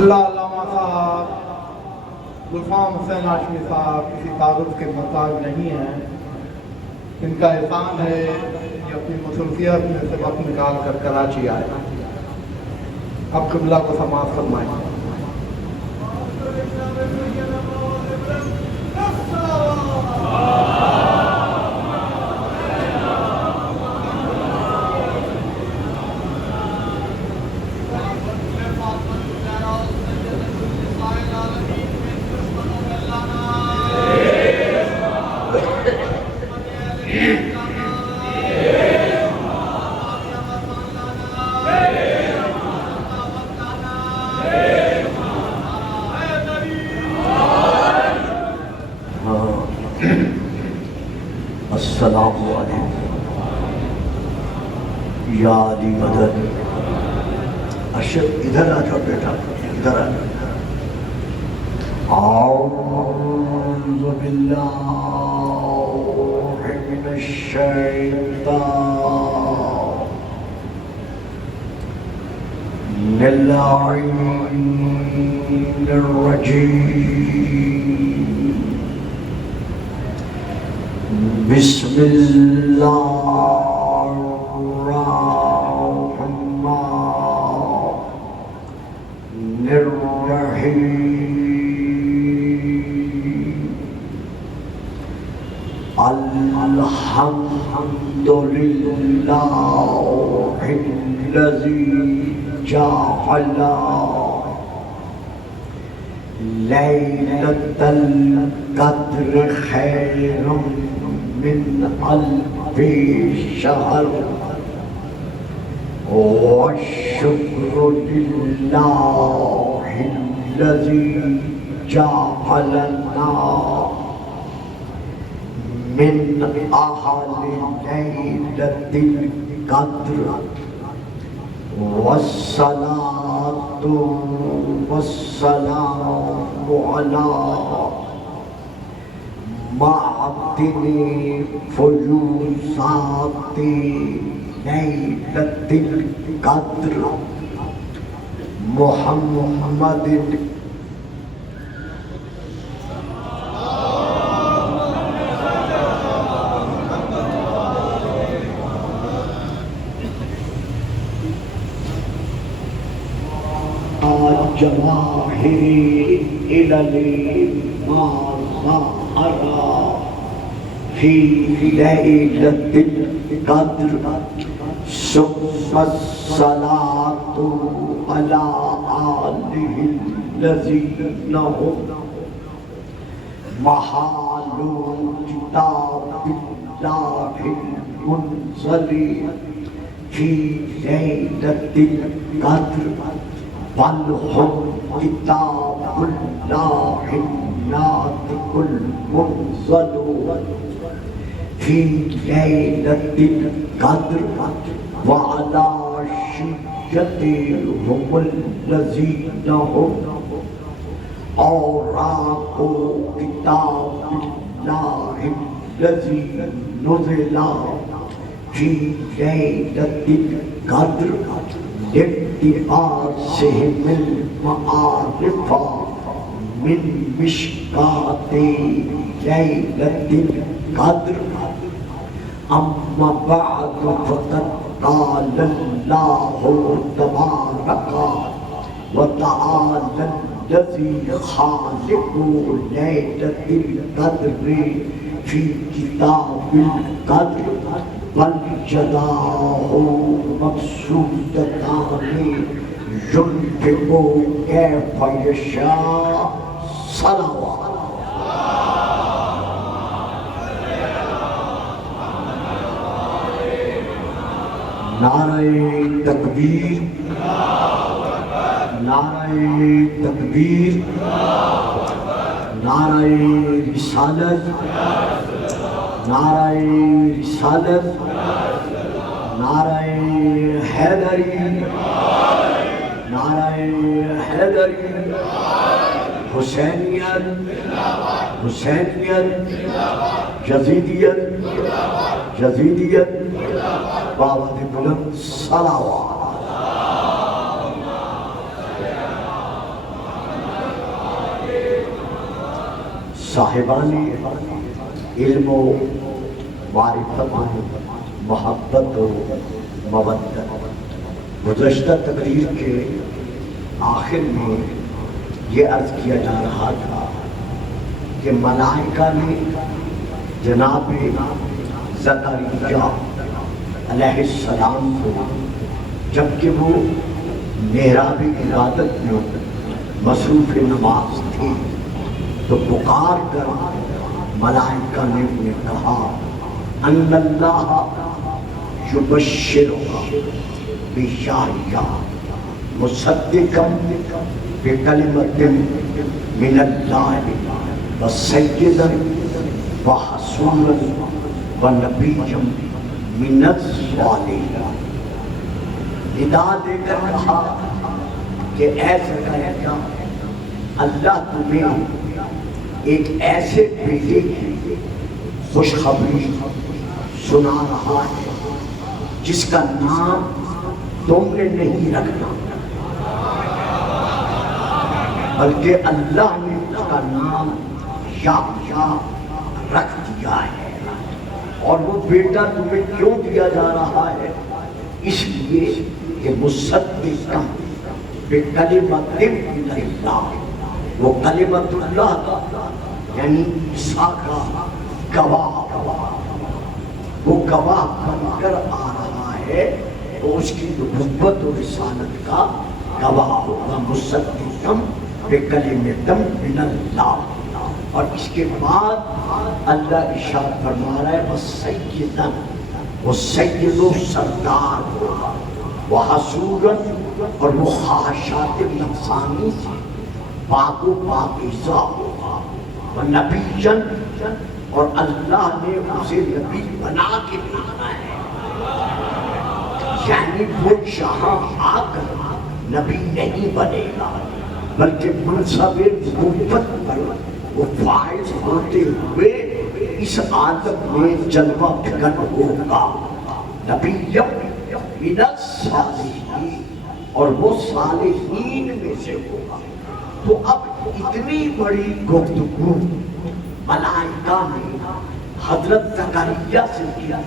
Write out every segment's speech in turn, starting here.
اللہ علامہ صاحب غلام حسین ہاشمی صاحب کسی تعارف کے محتاج نہیں ہیں. ان کا احسان ہے کہ اپنی مصروفیت میں سے وقت نکال کر کراچی آئے. اب قبلہ کو سماعت فرمائیں. السلام علیکم یا علی مدد. ارشد ادھر آ جاؤ بیٹا, ادھر آ جاؤ. اعوذ باللہ من الشیطان اللعین الرجیم. بسم اللہ الرحمن الرحیم. الحمد للہ الذی جعل لیلۃ القدر خیر من الف شہر. والشکر للہ الذی جعلنا من اہل لیلۃ القدر. والصلاة والسلام علی معدن فیوضات لیلۃ القدر محمد جواہر علل ما ظہر فی لیلۃ القدر. ثم الصلاة علی آلہ الذین هم محال کتاب اللہ المنزل فی لیلۃ القدر. بل هم کتاب اللہ الناطق المنزل فی لیلۃ القدر. وعلی شیعتهم الذین هم اوراق کتاب اللہ الذی نزل فی لیلۃ القدر. لِبَاسِهِمِ الْمَعَارِفَ مِنْ مِشْکَاتِ لَیْلَةِ الْقَدْرِ. أَمَّا بَعْدُ فَقَدْ قَالَ اللَّهُ تَبَارَكَ وَتَعَالَى الَّذِي خَالِقُ لَيْلَةِ الْقَدْرِ فِي كِتَابِ الْقَدْرِ. بل جزاہ مقصودتان ينفق كيف يشاء. صلوات. نعرہ تکبیر, نعرہ تکبیر, نعرہ رسالت, نعرہ رسالت, نعرہ حیدری, نعرہ حیدری. حسینیت, حسینیت, یزیدیت, یزیدیت. بابا دی بلند صلوات. صاحبان علم و معرفت و محبت و مودت، گزشتہ تقریر کے آخر میں یہ عرض کیا جا رہا تھا کہ ملائکہ نے جناب زکریا علیہ السلام کو جبکہ وہ محراب عبادت میں مصروف نماز تھی تو پکار کر ملائکہ نے انہیں کہا ان اللہ یبشرک بیحییٰ مصدقا بکلمۃ من اللہ وسیدا وحصورا ونبیا من الصالحین۔ ندا دے کر کہا کہ اے زکریا، اللہ تمہیں ایک ایسے بیٹے کی خوشخبری سنا رہا ہے جس کا نام تم نے نہیں رکھنا بلکہ اللہ نے اس کا نام یحییٰ رکھ دیا ہے۔ اور وہ بیٹا تمہیں کیوں دیا جا رہا ہے؟ اس لیے کہ مصدقا بکلمۃ من اللہ، وہ کلمت اللہ کا یعنی عیسیٰ کا گواہ، وہ گواہ بن کر آ رہا ہے تو اس کی نبوت و رسالت کا گواہ ہوگا، مصدقا بکلمۃ من اللہ۔ اور اس کے بعد اللہ ارشاد فرما رہا ہے وسیداً، وہ سید و سردار ہوگا، وحصورا، اور وہ خواہشات نفسانی سے پاک و پاکیزہ ہوگا، ونبیاً، اور اللہ نے اسے نبی بنا کے بھیجا ہے، یعنی وہ یہاں آ کر نبی نہیں بنے گا بلکہ منصب نبوت پر وہ فائز ہوتے ہوئے اس عالم میں جلوہ فکن ہوگا، نبی من الصالحین، اور وہ صالحین میں سے ہوگا۔ تو اب اتنی بڑی گفتگو ملائکہ نے حضرت زکریا سے کیا،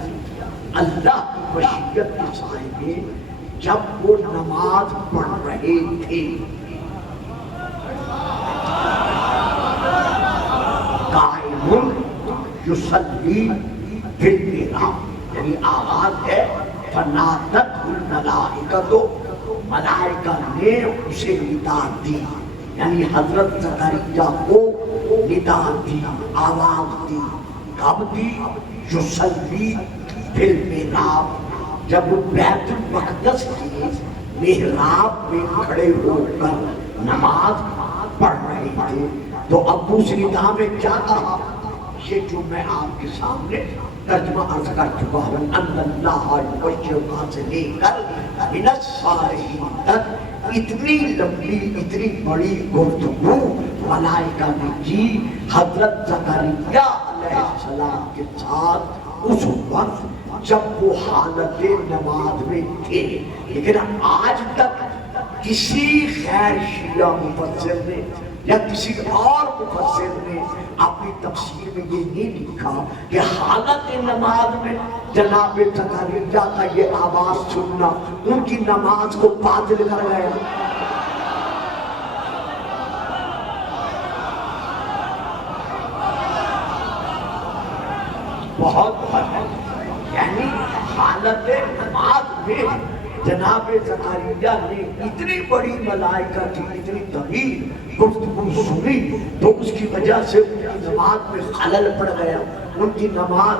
اللہ کی مشیت کے سائے میں جب وہ نماز پڑھ رہے تھے، قائم یصلی فی المحراب، یعنی آواز ہے فنادتہ الملائکۃ، ملائکہ نے اسے ندا دی، یعنی حضرت زکریا کو ندا دی، آواز دی، کب دی؟ یصلی فی المحراب، جب وہ بیت المقدس کے محراب میں کھڑے ہو کر نماز پڑھ رہے تھے۔ تو اب اس ندا میں کیا کہا؟ یہ جو میں آپ کے سامنے ترجمہ عرض کر چکا ہوں، ان اللہ یبشرک سے لے کر من الصالحین تک اتنی لمبی اتنی بڑی گفتگو ملائکہ نے کی حضرت زکریا علیہ السلام کے ساتھ اس وقت جب وہ حالت نماز میں تھے۔ لیکن آج تک کسی غیر شیعہ مفسر نے یا کسی اور مفسر نے اپنی تفسیر میں یہ نہیں لکھا کہ حالت نماز میں جناب زکریا کا یہ آواز سننا ان کی نماز کو باطل کر گیا۔ بہت یعنی حالت نماز میں جناب زکریا نے اتنی بڑی ملائکہ کی اتنی طویل گفتگو سنی تو اس کی وجہ سے ان کی نماز میں خلل پڑ گیا، ان کی نماز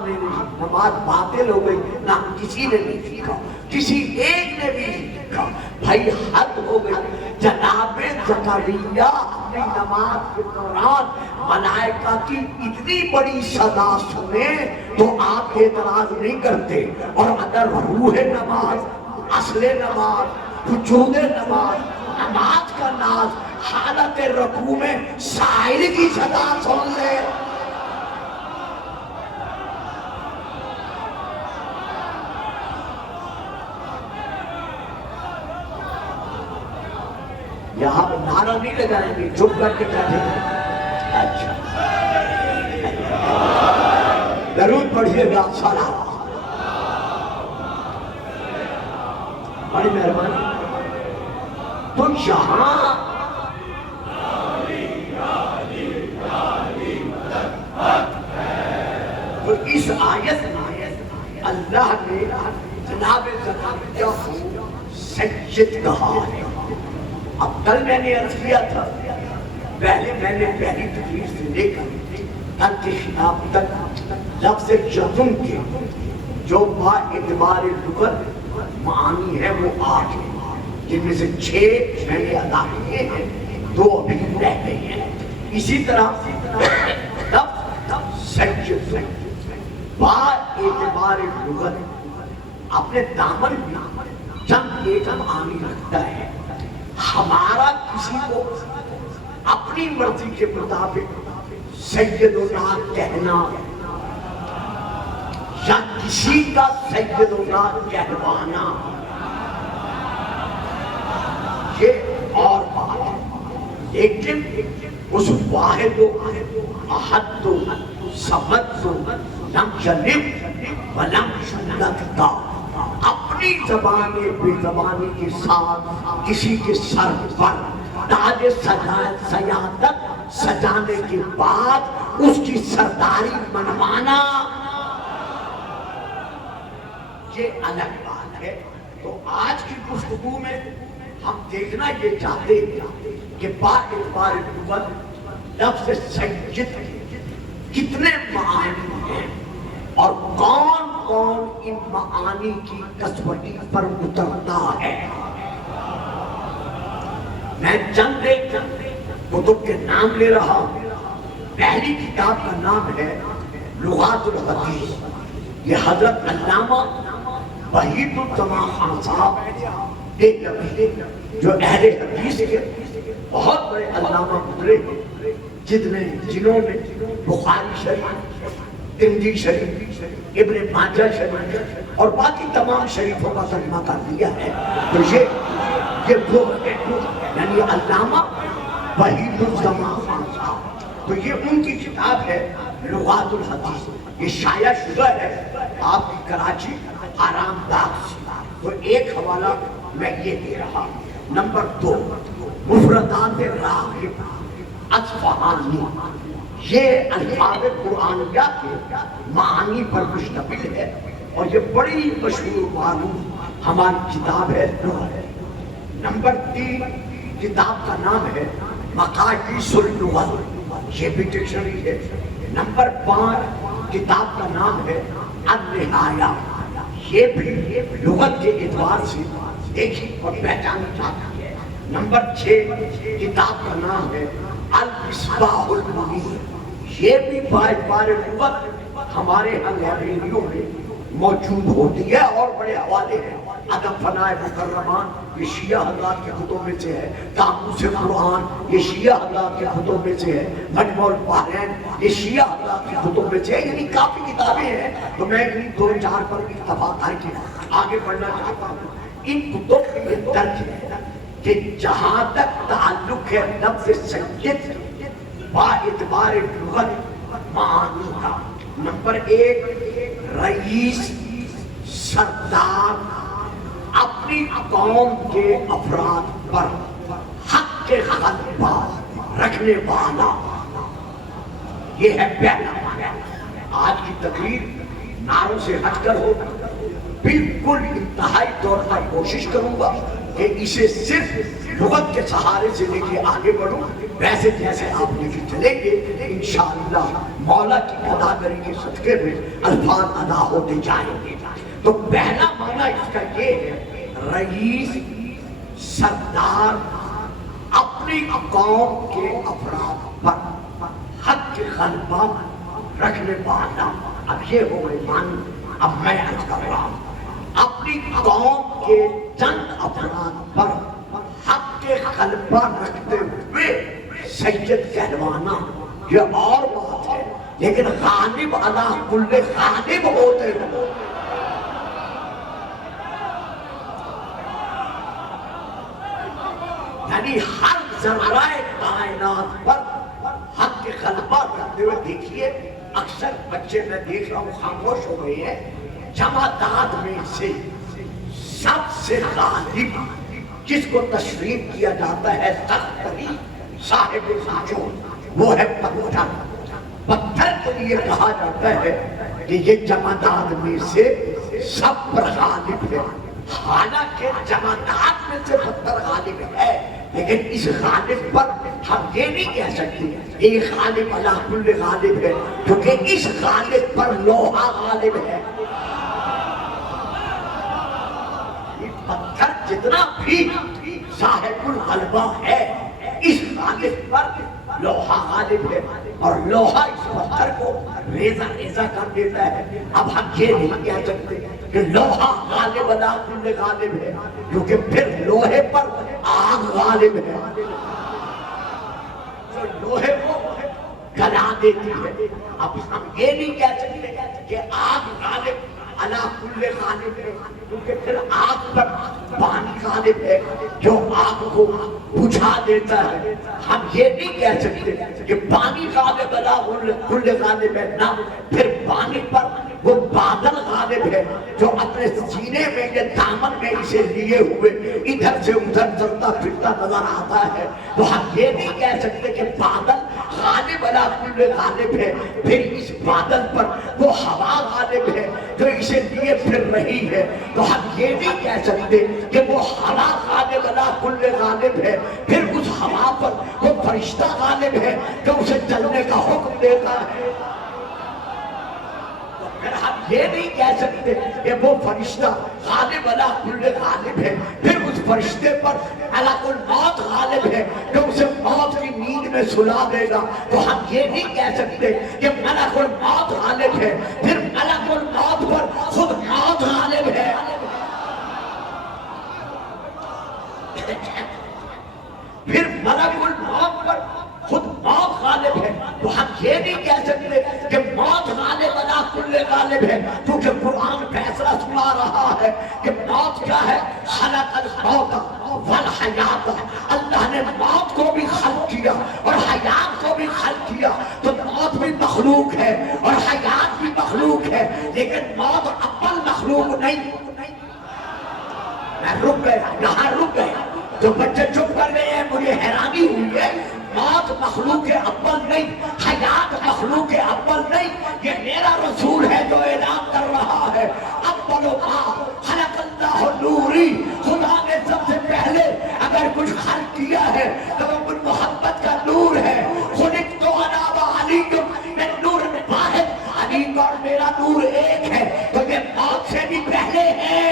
میں نہیں، نماز باطل ہو گئی، نہ کسی نے نہیں سیکھا، کسی ایک نے بھی نہیں سیکھا، بھائی حد ہو گئی۔ جناب زکریا اپنی نماز کے دوران ملائکہ کی اتنی بڑی صدا سنے تو آپ اعتراض نہیں کرتے، اور اگر روح نماز، اصل نماز، وجود نماز، نماز کا ناز حالت رکوع میں سائل کی صدا سن لے، یہاں نعرہ نہیں لگائیں گے، چپ کر کے بیٹھے ہیں۔ اچھا درود پڑھیے گا سلام بڑی مہربانی تو یہاں تو اس آیت میں اللہ نے جناب زکریا کو سید کہا ہے. اب کل میں نے عرض کیا تھا پہلے میں نے پہلی تقریر سے لے کر تن کے خطاب تک لفظ جزم کے جو با اعتبار لغت معانی ہے وہ 8 ہیں جن میں سے 6 میں نے ادا کیے ہیں 2 ابھی رہ گئے ہیں. اسی طرح لفظ سید با اعتبار لغت اپنے دامن میں چند ایک معانی رکھتا ہے. ہمارا کسی کو اپنی مرضی کے مطابق سیدنا کہنا یا کسی کا سیدنا کہوانا یہ اور بات ہے. لیکن اس واحد و احد و صمد و لم یلد ولم یولد کا اپنی زبان بے زبانی کے ساتھ کسی کے سر پر تاج سیادت سجانے کے بعد اس کی سرداری منوانا یہ الگ بات ہے. تو آج کی گفتگو میں ہم دیکھنا یہ چاہتے ہیں کہ با اعتبار لغت لفظ سید کتنے معانی ہیں اور کون کون ان معانی کی کسوٹی پر اترتا ہے. میں چند ایک کتب کے نام لے رہا ہوں. پہلی کتاب کا نام ہے لغات الحدیث. یہ حضرت علامہ وحید الزمان خان صاحب جو اہل حدیث کے بہت بڑے علامہ گزرے جنہوں نے بخاری شریف ترمذی شریف ابن ماجہ شریف اور باقی تمام شریفوں کا ترجمہ کر دیا ہے. تو یہ وہ یعنی علامہ وحید الزمان خان صاحب تو یہ ان کی کتاب ہے لغات الحدیث. یہ شائع شدہ ہے آپ کی کراچی آرام باغ سے. تو ایک حوالہ میں یہ دے رہا ہوں. نمبر 2 مفردات راغب اصفہانی. یہ الفاظ قرآنیہ کے معانی پر مشتمل ہے اور یہ بڑی مشہور معلوم ہماری کتاب ہے. نمبر 3 کتاب کا نام ہے مقاییس اللغت. یہ بھی ڈکشنری ہے. نمبر 5 کتاب کا نام ہے النہایہ. یہ بھی لغت کے اعتبار سے دیکھی اور پہچانی جاتی ہے. نمبر 6 کتاب کا نام ہے المصباح المنیر. یہ بھی باعتبار لغت ہمارے ہاں لائبریریوں میں موجود ہوتی ہے اور بڑے حوالے ہیں. ادب فنائے مکرمان یہ شیعہ حضرات کے کتب میں سے ہے. قاموس قرآن یہ شیعہ حضرات کے کتب میں سے ہے. مجموع البحرین یہ شیعہ حضرات کے کتب میں سے ہے. یعنی کافی کتابیں ہیں. تو میں انہیں 2-4 پر اکتفا کر کے آگے بڑھنا چاہتا ہوں. ان کتب میں یہ درج ہے کہ جہاں تک تعلق ہے لفظ سید با اعتبار لغت معانی کا. نمبر 1 رئیس سردار اپنی قوم کے افراد پر حق کے غلبہ رکھنے والا. یہ ہے پہلا معنی. آج کی تقریر نعروں سے ہٹ کر ہو. بالکل انتہائی طور پر کوشش کروں گا کہ اسے صرف لغت کے سہارے سے لے کے آگے بڑھوں. ویسے جیسے آپ لے کے چلیں گے انشاءاللہ مولا کی قداگری کے صدقے میں الفاظ ادا ہوتے جائیں گے. تو پہلا معنی اس کا یہ ہے رئیس سردار اپنی قوم کے افراد پر حق کے غلبہ رکھنے والا. اب یہ ہو گئے معنی. اب میں عرض کر رہا ہوں اپنی قوم کے چند افراد پر حق کے غلبہ رکھتے ہوئے سید کہلوانا یہ اور بات ہے. لیکن غالب علی کل غالب ہوتے ہوئے یعنی ہر ذرہ کائنات پر حق کے غلبہ دیکھیے اکثر بچے میں دیکھ رہا ہوں خاموش ہو گئے ہیں. جمادات میں سے سب سے غالب جس کو تشریف کیا جاتا ہے سخت ترین صاحب وجود وہ ہے پتھر. پتھر کے لیے کہا جاتا ہے کہ یہ جمادات میں سے سب پر غالب ہے. حالانکہ جمادات میں سے پتھر غالب ہے لیکن اس غالب پر ہم یہ نہیں کہہ سکتے کہ یہ غالب علی کل غالب ہے کیونکہ اس غالب پر لوہا غالب ہے. پتھر جتنا بھی صاحب الغلبہ ہے اس غالب پر لوہا غالب ہے اور لوہا اس پتھر کو ریزہ ریزہ کر دیتا ہے. اب ہم یہ نہیں کہہ سکتے کہ لوہا غالب علی کل غالب ہے کیونکہ پھر لوہے پر آگ غالب ہے جو لوہے کو گلا دیتی ہے. اب ہم یہ نہیں کہہ سکتے کہ آگ غالب علی کل غالب ہے کیونکہ پھر آگ پر پانی غالب ہے جو آگ کو بجھا دیتا ہے. ہم یہ نہیں کہہ سکتے کہ پانی غالب علی کل غالب ہے نہ پھر پانی پر وہ بادل غالب ہے جو اپنے سینے میں یہ دامن میں اسے لیے ہوئے ادھر سے ادھر چلتا پھرتا نظر آتا ہے. تو ہم یہ نہیں کہہ سکتے کہ بادل غالب علی کل غالب ہے پھر اس بادل پر وہ ہوا غالب ہے جو اسے لیے پھر رہی ہے. تو ہم یہ نہیں کہہ سکتے کہ وہ ہوا غالب علی کل غالب ہے پھر اس ہوا پر وہ فرشتہ غالب ہے جو اسے چلنے کا حکم دیتا ہے. پھر ہم یہ نہیں کہہ سکتے کہ وہ فرشتہ غالب علی کل غالب ہے پھر اس فرشتے پر ملک الموت غالب ہے جو اسے موت کی نیند میں سلا دے گا. تو ہم یہ نہیں کہہ سکتے کہ ملک الموت غالب ہے پھر ملک الموت پر خود موت غالب ہے. پھر ملک الموت پر خود موت غالب ہے. تو ہم یہ نہیں کہہ سکتے کہ موت غالب علی کل غالب ہے کیونکہ قرآن فیصلہ سنا رہا ہے کہ موت کیا ہے. خلق الموت والحیات, اللہ نے موت کو بھی خلق کیا اور حیات کو بھی خلق کیا. تو موت بھی مخلوق ہے اور حیات بھی مخلوق ہے لیکن موت اول مخلوق نہیں. میں رک گیا یہاں رک گیا تو بچے چپ کر گئے ہیں. مجھے حیرانی ہوئی ہے موت مخلوق اول نہیں حیات مخلوق اول نہیں. یہ میرا رسول ہے جو اعلان کر رہا ہے اول ما خلق اللہ نوری. خدا نے سب سے پہلے اگر کچھ خلق کیا ہے تو وہ محبت کا نور ہے. خلق تو انا علی میں نور واحد علی اور میرا نور ایک ہے تو یہ موت سے بھی پہلے ہے.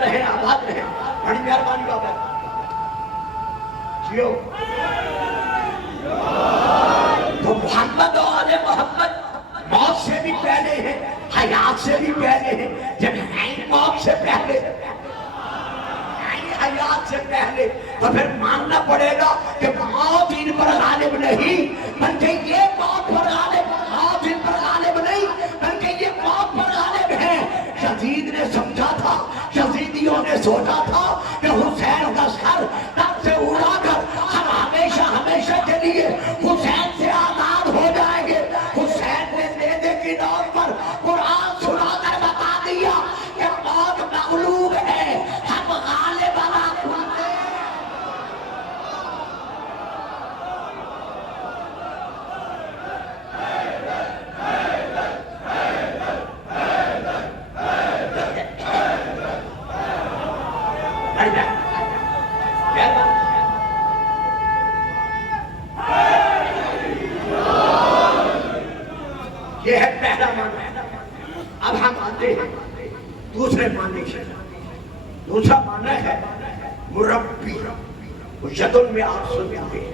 رہے آباد رہے بڑی مہربانی بابا جیو. تو محمد اور آل محمد موت سے بھی پہلے ہیں حیات سے بھی پہلے ہیں. جب ہیں موت سے پہلے حیات سے پہلے تو پھر ماننا پڑے گا کہ موت ان پر غالب نہیں بلکہ یہ موت پر غالب. موت ان پر غالب نہیں بلکہ یہ موت پر غالب ہے. یزید نے سمجھا تھا یزیدیوں نے سوچا تھا کہ حسین کا سر تب سے اڑا کر ہم ہمیشہ ہمیشہ کے لیے حسین سے آزاد ہو جائیں گے. حسین نے نیزے کی نوک پر قرآن سنا کر بتا دیا کہ موت مغلوب ہے ہم غالب علی کل. یہ ہے پہلا معنی. اب ہم آتے ہیں دوسرے معنی سے. دوسرا معنی ہے مربی. یدن میں آپ سنتے ہیں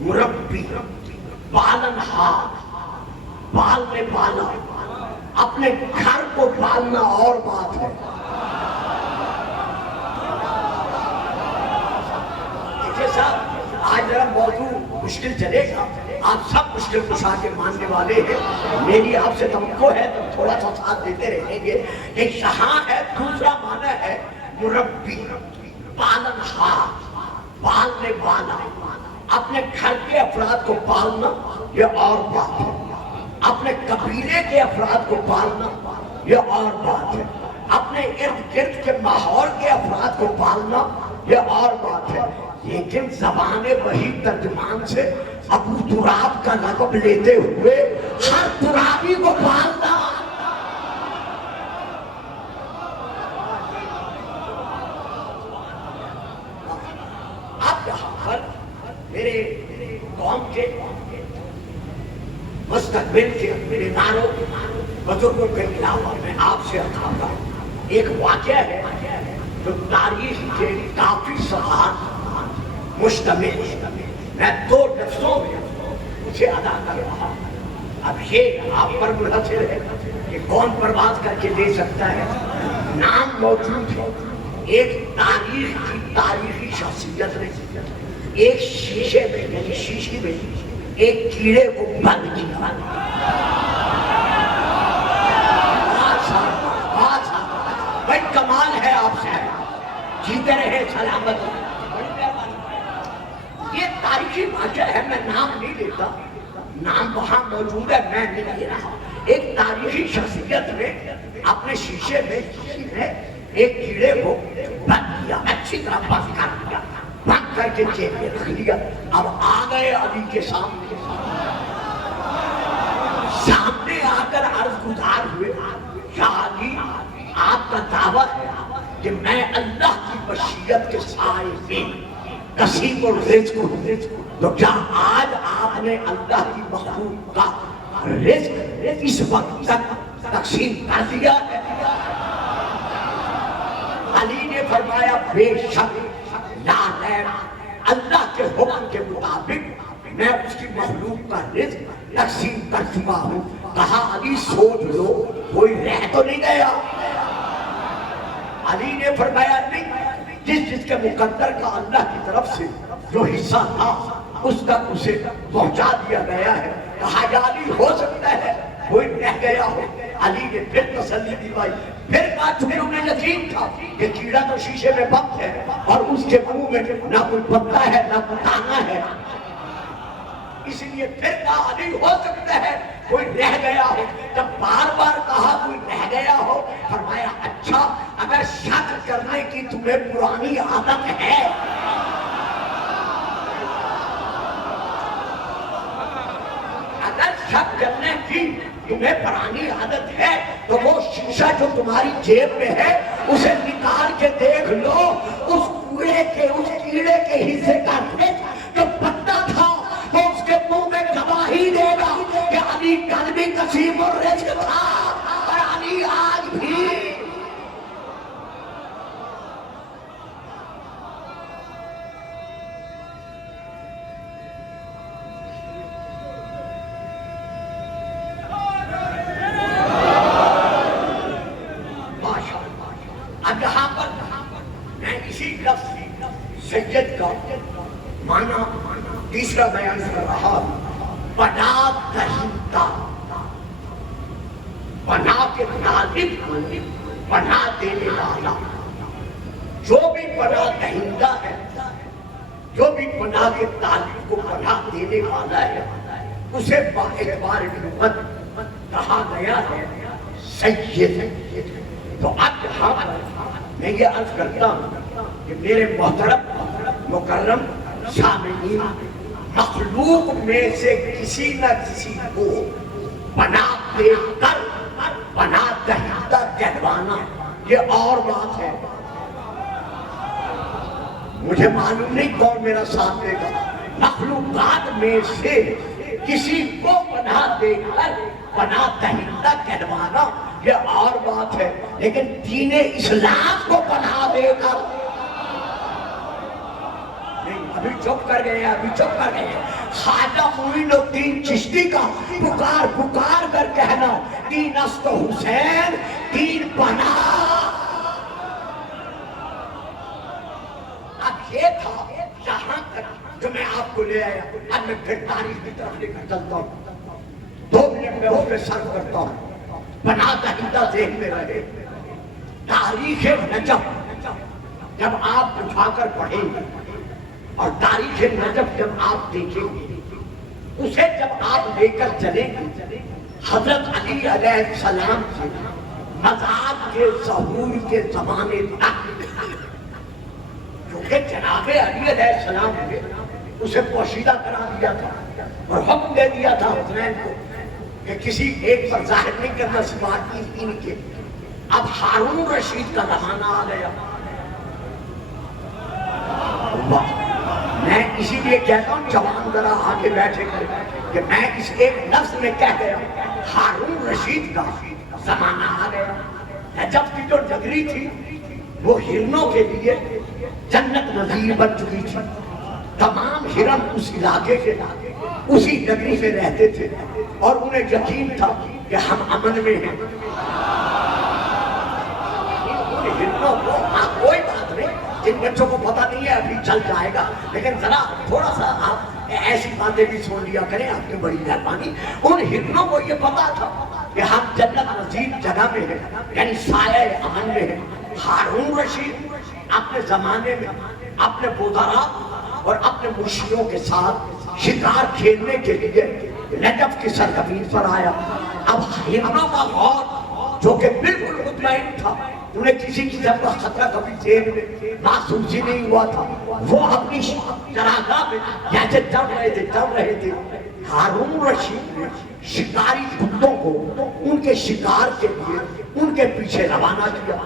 مربی پالن ہار. پال میں پالا اپنے گھر کو پالنا اور بات ہے. آج ذرا موضوع مشکل چلے گا. آپ سب مشکل کشا کے ماننے والے ہیں. میری آپ سے توقع ہے تھوڑا سا ساتھ دیتے رہیں گے کہ یہاں ہے دوسرا معنی ہے مربی، پالنہار، پالنے والا۔ اپنے گھر کے افراد کو پالنا یہ اور بات ہے، اپنے قبیلے کے افراد کو پالنا یہ اور بات ہے، اپنے ارد گرد کے ماحول کے افراد کو پالنا یہ اور بات ہے۔ لیکن زبان وحی ترجمان سے ابو تراب کا لقب لیتے ہوئے ہر ترابی کو پالنا، اب یہاں پر میرے قوم کے مستقبل کے میرے داروں بزرگوں کے علاوہ میں آپ سے اٹھاتا ہوں ایک واقعہ ہے جو تاریخ کے کافی صفحات مشتمل ہے۔ میں 2 لفظوں میں اسے ادا کر رہا ہوں۔ اب یہ آپ پر منحصر ہے کہ کون پرواز کر کے دے سکتا ہے۔ نام موجود ہے، ایک تاریخ کی تاریخی شخصیت نے ایک شیشے میں یعنی شیشی میں ایک کیڑے کو بند کیا۔ بھائی کمال ہے آپ سے، جیتے رہے سلامت۔ یہ تاریخی واقعہ ہے، میں نام نہیں لیتا، نام وہاں موجود ہے، میں نہیں لے رہا۔ ایک تاریخی شخصیت نے اپنے شیشے میں ایک کیڑے کو بند کیا، اچھی طرح بند کر دیا، بند کر کے جیب میں رکھ لیا۔ اب آ گئے علی کے سامنے آ کر عرض گزار ہوئے، یا علی آپ کا دعویٰ ہے کہ میں اللہ کی مشیت کے سائے میں قسیم الرزق ہوں، تو کیا آج آپ نے اللہ کی مخلوق کا رزق اس وقت تک تقسیم کر دیا ہے؟ علی نے فرمایا بے شک لا ریب، اللہ کے حکم کے مطابق میں اس کی مخلوق کا رزق تقسیم کر چکا ہوں۔ کہا علی سوچ لو کوئی رہ تو نہیں گیا؟ علی نے فرمایا نہیں، جس کے مقدر کا اللہ کی طرف سے جو حصہ تھا اس تک اسے پہنچا دیا گیا ہے۔ کہا یا علی ہو سکتا ہے کوئی رہ گیا ہو؟ علی نے پھر تسلی دلائی، پھر بات چونکہ انہیں یقین تھا کہ کیڑا تو شیشے میں بند ہے اور اس کے منہ میں نہ کوئی پتا ہے نہ کوئی دانا ہے، اس لیے پھر کہا علی ہو سکتا ہے کوئی رہ گیا ہو۔ جب بار بار کہا کوئی رہ گیا ہو، فرمایا اچھا اگر شک کرنے کی تمہیں پرانی عادت ہے، اگر شک کرنے کی تمہیں پرانی عادت ہے تو وہ شیشہ جو تمہاری جیب میں ہے اسے نکال کے دیکھ لو، اس کوڑے کے اس کیڑے کے حصے کا رزق جو پتا تھا وہ اس کے منہ میں گواہی دے گا کہ علی کل بھی قسیم الرزق تھا اور علی آج بھی۔ اب یہاں پر میں اسی لفظ سید کا معنی تیسرا بیان کر رہا، پناہ دہندہ، پناہ کے طالب کو پناہ دینے والا، جو بھی پناہ دہندہ ہے، جو بھی پناہ کے طالب کو پناہ دینے والا ہے، اسے با اعتبار لغت کہا گیا ہے سید۔ تو اب یہاں پر میں یہ عرض کرتا ہوں کہ میرے محترم مکرم سامعین، مخلوق میں سے کسی نہ کسی کو پناہ دے کر پناہ دہندہ کہلوانا یہ اور بات ہے۔ مجھے معلوم نہیں کون میرا ساتھ دے گا۔ مخلوقات میں سے کسی کو پناہ دے کر پناہ دہندہ کہلوانا یہ اور بات ہے، لیکن دین اسلام کو پناہ دے کر ابھی چپ کر گئے، ابھی چپ کر گئے۔ خواجہ معین الدین چشتی کا پکار پکار کر کہنا دین است حسین دین پناہ۔ اب یہ تھا یہاں تک جو میں آپ کو لے آیا۔ اب میں پھر تاریخ کی طرف لے کر چلتا ہوں، 2 منٹ میں اس پہ سر کرتا ہوں۔ بنا دہندہ ذہن میں رہے. تاریخ نجف جب آپ اٹھا کر پڑھیں گے اور تاریخ نجف جب آپ دیکھیں گے, اسے جب آپ لے کر چلیں گے حضرت علی علیہ السلام سے مذہب کے ظہور کے زمانے تک, کیونکہ جناب علی علیہ السلام نے اسے پوشیدہ کرا دیا تھا اور حکم دے دیا تھا حسنین کو کہ کسی ایک پر ظاہر نہیں کرنا سوائے ان کے. اب ہارون رشید کا زمانہ آ گیا. میں اسی لیے کہتا ہوں جوان ذرا آگے بیٹھے کہ میں اس ایک لفظ میں کہہ گیا ہارون رشید کا زمانہ آ گیا. نجف کی جو نگری تھی وہ ہرنوں کے لیے جنت نظیر بن چکی تھی. تمام ہرن اس علاقے کے اسی نگری میں رہتے تھے اور انہیں یقین تھا کہ ہم امن میں ہیں. ہرنوں کو کوئی بات نہیں, جن بچوں کو پتہ نہیں ہے ابھی چل جائے گا, لیکن ذرا تھوڑا سا آپ ایسی باتیں بھی سن لیا کریں, آپ کی بڑی مہربانی. ان ہرنوں کو یہ پتا تھا کہ ہم جنت نظیر جگہ میں ہیں, یعنی سایہ امن میں ہیں. ہارون رشید اپنے زمانے میں اپنے وزراء اور اپنے مرشدوں کے ساتھ شکار کھیلنے کے لیے نجف کی سرزمین پر آیا. اب ہرنوں کا غور جو کہ بالکل مطمئن تھا, انہیں کسی قسم کا خطرہ کبھی ذہن میں محسوس ہی نہیں ہوا تھا, وہ اپنی چراگاہ میں جیسے چل رہے تھے. ہارون رشید نے شکاری کتوں کو ان کے شکار کے لیے ان کے پیچھے روانہ کیا.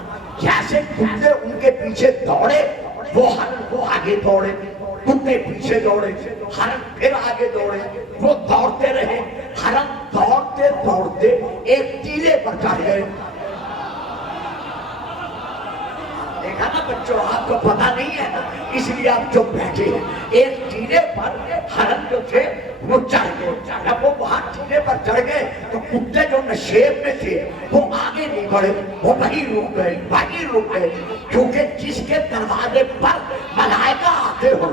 جیسے کتے ان کے پیچھے دوڑے, وہ ہرن کو آگے دوڑے, کتے پیچھے دوڑے, ہرن پھر آگے دوڑے, وہ دوڑتے رہے. ہرن دوڑتے دوڑتے ایک ٹیلے پر چڑھ گئے. دیکھا نا بچوں, آپ کو پتہ نہیں ہے اس لیے آپ چپ بیٹھے ہیں. ایک ٹیلے پر ہرن جو تھے وہ چڑھ گئے. جب وہ وہاں ٹیلے پر چڑھ گئے تو کتے جو نشیب میں تھے وہ آگے نہیں بڑھے, وہ وہیں رک گئے, کیونکہ جس کے دروازے پر ملائکہ آتے ہو.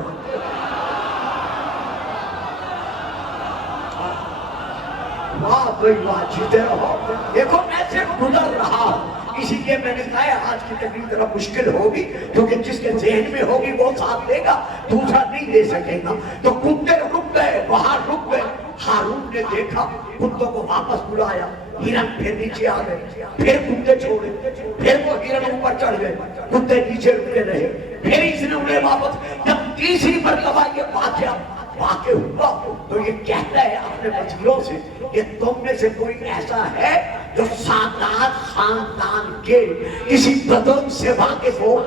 واہ بھائی واہ, جیتے رہو. دیکھو میں صرف گزر رہا ہوں, اسی لیے میں نے کہا آج کی تقریر ذرا مشکل ہوگی, کیونکہ جس کے ذہن میں ہوگی وہ ساتھ دے گا, دوسرا نہیں دے سکے گا. تو کتے رک گئے, وہاں رک گئے. ہارون نے دیکھا, کتوں کو واپس بلایا, ہرن پھر نیچے آ گئے, پھر کتے چھوڑے, پھر وہ ہرن اوپر چڑھ گئے, کتے نیچے رکے رہے, پھر اس نے انہیں واپس. جب تیسری مرتبہ یہ واقع ہوا تو یہ کہتا ہے اپنے وزیروں سے کہ تم میں سے کوئی ایسا ہے جو سادات خاندان کے کسی بزرگ سے واقف ہو.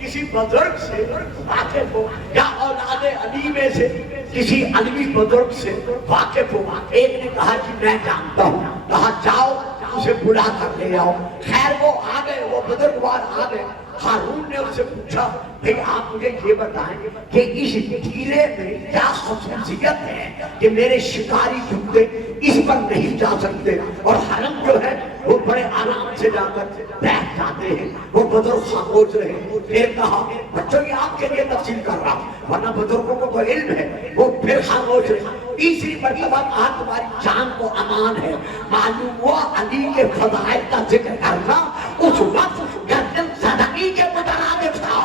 کسی بزرگ سے واقف ہو, یا اولاد علی میں سے کسی علوی بزرگ سے واقف ہو. ایک نے کہا کہ میں جانتا ہوں. کہا جاؤ اسے بلا کر لے آؤ. خیر وہ آ گئے, وہ بزرگوار آ گئے. ہارون نے اس سے پوچھا بھئی آپ مجھے یہ بتائیں کہ اس ٹیلے میں کیا خصوصیت ہے کہ میرے شکاری کتے اس پر نہیں جا سکتے اور ہرن جو ہے وہ بڑے آرام سے جا کر بیٹھ جاتے ہیں. وہ بزرگ خاموش رہے. پھر کہا بچوں یہ آپ کے لیے تفصیل کر رہا ہوں ورنہ بزرگوں کو تو علم ہے. وہ پھر خاموش رہے. تیسری مرتبہ کہا تمہاری جان کو امان ہے. معلوم ہوا علی کے فضائل کا ذکر کرنا اس وقت گردن زدگی کے مترادف تھا.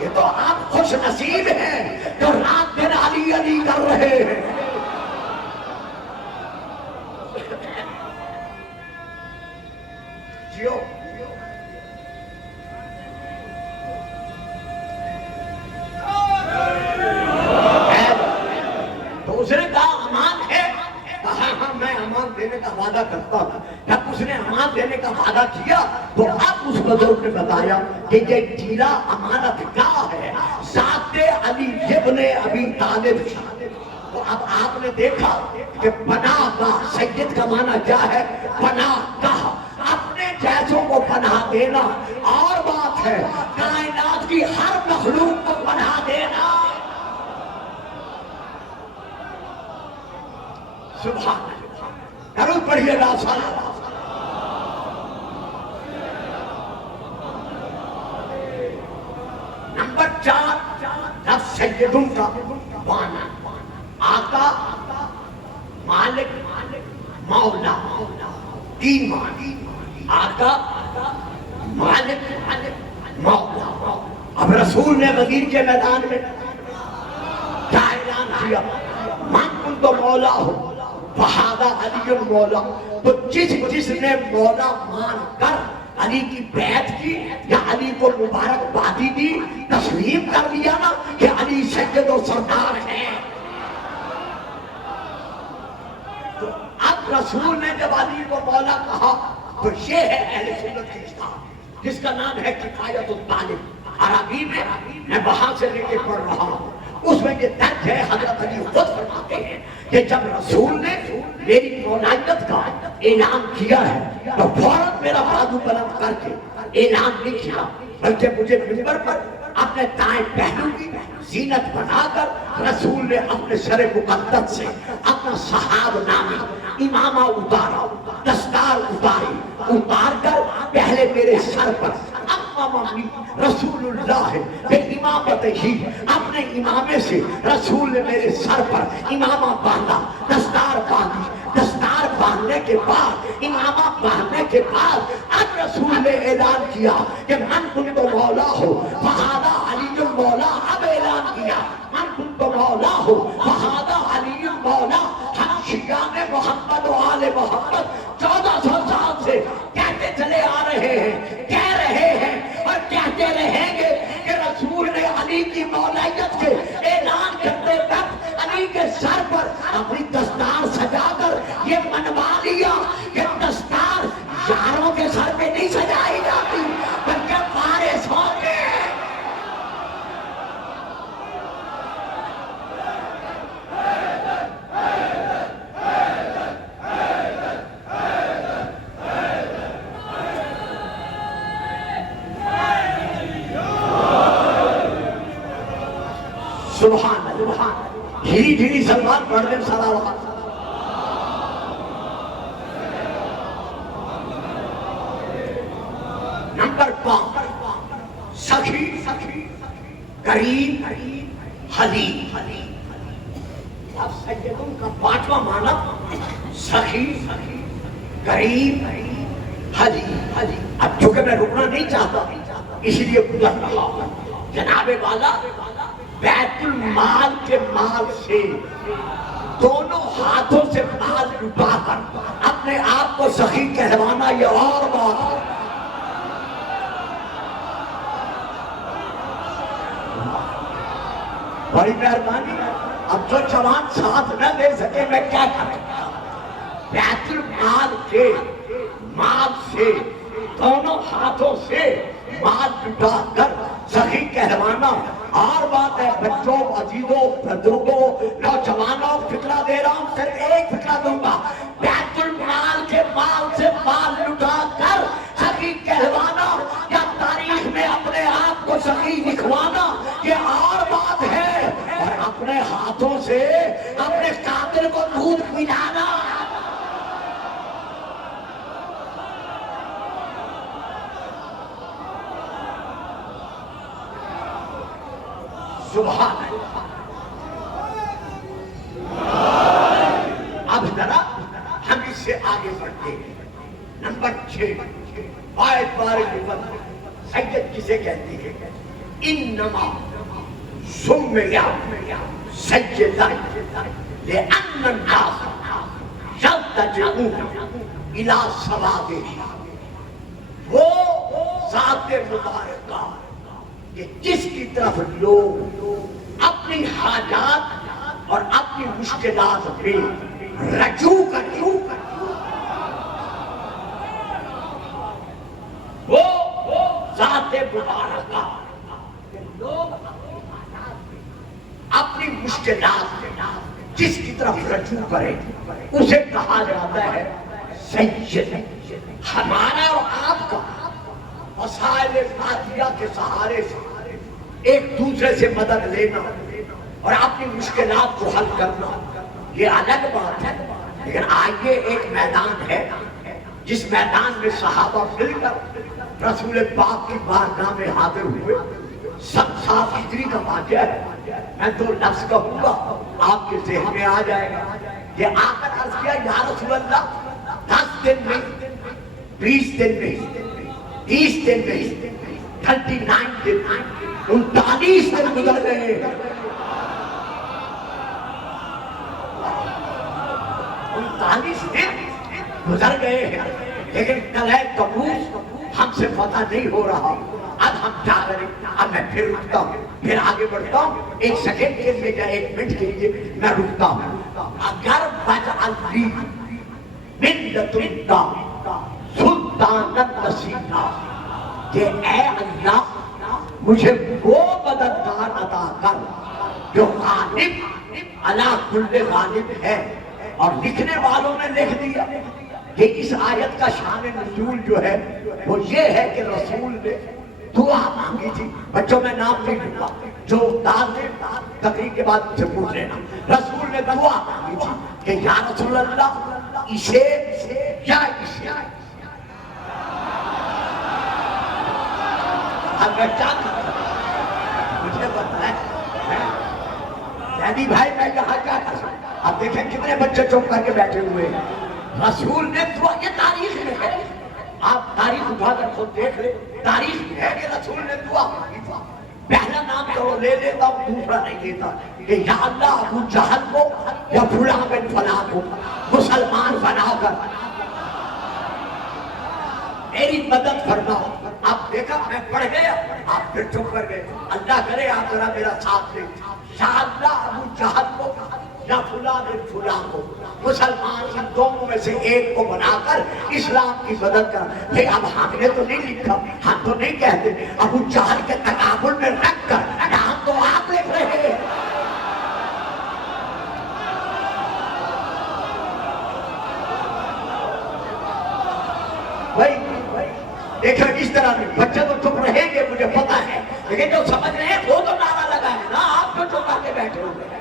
یہ تو آپ خوش نصیب ہیں جو رات دن علی علی کر رہے ہیں. جیو دوسرے کا امان ہے. ہاں میں امان دینے کا وعدہ کرتا ہوں. جب اس نے امان دینے کا وعدہ کیا تو اب اس بزرگ نے بتایا کہ یہ ٹیلا امانت گاہ ہے ذات علی ابن ابی طالب. تو اب آپ نے دیکھا کہ پناہ گاہ, سید کا معنی کیا ہے؟ پناہ گاہ. اپنے جیسوں کو پناہ دینا اور بات ہے, کائنات کی ہر مخلوق کو پناہ دینا. سبحان اللہ. درود پڑھیے لا صلاۃ. لفظ سیدوں کا معنی آقا، مالک، مولا، تین معنی، آقا، مالک، مولا۔ اب رسول نے غدیر کے میدان میں کیا اعلان کیا؟ من کنت مولا ہو فہذا علی مولا۔ تو جس نے مولا مان کر علی کی بیعت کی یا علی کو مبارکبادی دی، تسلیم کر لیا نا کہ علی سید و سردار ہے، تو اب رسول نے جب علی کو مولا کہا تو یہ ہے اہل سنت کی کتاب جس کا نام ہے کفایت الطالب۔ عربی میں وہاں سے لے کے پڑھ رہا ہوں، اس میں یہ درج ہے، حضرت علی خود فرماتے ہیں کہ جب رسول نے میری مولائیت کا اعلان کیا ہے تو فوراً میرا بازو بلند کر کے اعلان نہیں کیا، بلکہ مجھے منبر پر اپنے دائیں پہلو کی زینت بنا کر رسول نے اپنے سر مقدس سے اپنا صحاب نامہ امامہ اتارا، دستار اتار کر پہلے میرے سر پر امامی رسول اللہ بے امامت ہی اپنے امامے سے رسول نے میرے سر پر امامہ باندھا، دستار باندھی، دستار باندھنے کے بعد امامہ باندھنے کے بعد اب رسول نے اعلان کیا کہ من کنت مولا ہو فہذا علی مولا۔ اب اعلان کیا من کنت مولا ہو فہذا علی مولا۔ ہم شیعان محمد و آل محمد 1400 سال سے کہتے چلے آ رہے ہیں، کہہ رہے ہیں اور کہتے رہیں گے کہ رسول نے علی کی مولائیت کے اعلان کرتے وقت علی کے سر پر اپنی دستار سجا کر یہ منوا لیا کہ دستار یاروں کے سر پہ نہیں سجائی جاتی بلکہ وارث ہوں گے۔ سبحان اللہ، دھیری دھیری سلمان پڑھ دیں صلوات۔ نمبر 5 سخی، قریب، حلیم۔ اب سیدوں کا 5واں معنی سخی، قریب، حلیم۔ اب چونکہ میں رکنا نہیں چاہتا اس لیے گزر رہا ہوں۔ جناب والا بیت المال کے مال سے دونوں ہاتھوں سے مال لٹا کر اپنے آپ کو سخی کہلوانا یہ اور بات ہے۔ بڑی مہربانی، اب جو جوان ساتھ نہ دے سکے میں کیا کر سکتا ہوں؟ بیت المال کے مال سے دونوں ہاتھوں سے مال لٹا کر سخی کہلوانا اور بات ہے۔ بچوں، عزیزوں، بزرگوں، نوجوانوں، فکرہ دے رہا ہوں، صرف ایک فکرہ دوں گا۔ بیت المال کے مال سے مال لٹا کر سخی کہلوانا یا تاریخ میں اپنے آپ کو سخی لکھوانا یہ اور بات ہے، اور اپنے ہاتھوں سے اپنے قاتل کو دودھ پلانا۔ سبحان اللہ۔ اب ذرا ہم اس سے آگے بڑھتے ہیں۔ نمبر 6 آیت بار سید کسے کہتے ہیں؟ انما سمیا سیدا لأن الناس یلتجئون الی ثوابہ۔ وہ ذات مبارکہ کہ جس کی طرف لوگ اپنی حاجات اور اپنی مشکلات پہ رجوع کرتے وہ ذات مبارکہ کہ لوگ اپنی مشکلات پہ جس کی طرف رجوع کرے اسے کہا جاتا ہے سید۔ ہمارا اور آپ کا وسائل مادیہ کے سہارے سے ایک دوسرے سے مدد لینا اور اپنی مشکلات کو حل کرنا یہ الگ بات ہے، لیکن آئیے ایک میدان ہے جس میدان میں صحابہ مل کر رسول پاک کی بارگاہ میں حاضر ہوئے 7 ہجری کا واقعہ ہے. میں 2 لفظ کہوں گا آپ کے ذہن میں آ جائے گا. یہ آ کر عرض کیا یا رسول اللہ 10 دن میں 20 دن میں 30 دن میں 39 دن 39 دن گزر گئے. 39 دن گزر گئے ہیں لیکن قلعہ طبوس ہم سے فتح نہیں ہو رہا. اب ہم کیا کریں؟ اب میں پھر رکتا ہوں پھر آگے بڑھتا ہوں. 1 سیکنڈ کے لیے یا 1 منٹ کے لیے میں رکتا ہوں. اگر وجعل لی من لدنک سلطانا نصیرا کہ اے اللہ مجھے وہ مددگار عطا کر جو غالب علی کل غالب ہے. اور لکھنے والوں نے لکھ دیا کہ اس آیت کا شان نزول جو ہے وہ یہ ہے کہ رسول نے دعا مانگی تھی. بچوں میں نام نہیں لوں گا جو استاد نے تقریر کے بعد سے پوچھ لینا. رسول نے دعا مانگی تھی کہ یا رسول اللہ اسے یا اسے اب میں کیا کروں مجھے بتائیں یعنی بھائی میں یہاں کیا کر سکتا. اب دیکھیں کتنے بچے چپ کر کے بیٹھے ہوئے ہیں. رسول نے دعا یہ تاریخ میں ہے آپ تاریخ اٹھا کر خود دیکھ لیں. تاریخ میں ہے کہ رسول نے دعا مانگی تھی. پہلا نام تو لے لیتا ہوں دوسرا نہیں لیتا کہ یا اللہ ابو جہل کو یا فلاں بن فلاں کو مسلمان بنا کر میری مدد فرماؤ. آپ دیکھا میں پڑھ گیا آپ پھر چپ کر گئے. اللہ کرے آپ ذرا میرا ساتھ دیں. یا اللہ ابو جہل کو یا فلاں بن فلاں کو مسلمان ان دونوں میں سے ایک کو بنا کر اسلام کی مدد کر. اب ہم نے تو نہیں لکھا ہم تو نہیں کہتے ابو جہل کے تقابل میں رکھ کر نام تو آپ لکھ رہے ہیں. بھائی دیکھیں اس طرح میں بچے تو چپ رہیں گے مجھے پتا ہے لیکن جو سمجھ رہے ہیں وہ تو نعرہ لگا ہے نا. آپ جو چپ کر کے بیٹھے ہوئے ہیں.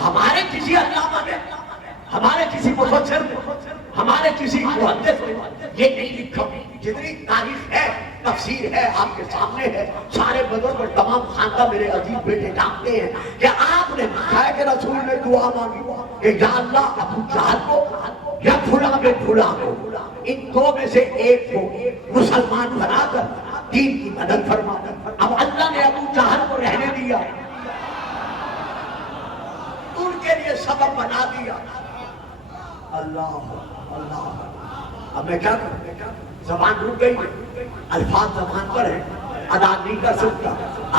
ہمارے کسی علامہ نے ہمارے کسی مفسر نے ہمارے کسی محدث نے یہ نہیں لکھا. جتنی تاریخ ہے تفسیر ہے آپ کے سامنے ہے. سارے بزرگ اور تمام خاندان میرے عزیز بیٹے جانتے ہیں کہ آپ نے لکھا ہے کہ رسول نے دعا مانگی کہ یا اللہ ابو جہل کو یا فلاں بن فلاں کو ان دو میں سے ایک کو مسلمان بنا کر دین کی مدد فرما. اب اللہ نے ابو جہل کو رہنے دیا ان کے لیے سبب بنا دیا. اللہ اللہ اب میں کیا کروں. زبان رک گئی الفاظ زبان پر ہے ادا نہیں کر سکتا.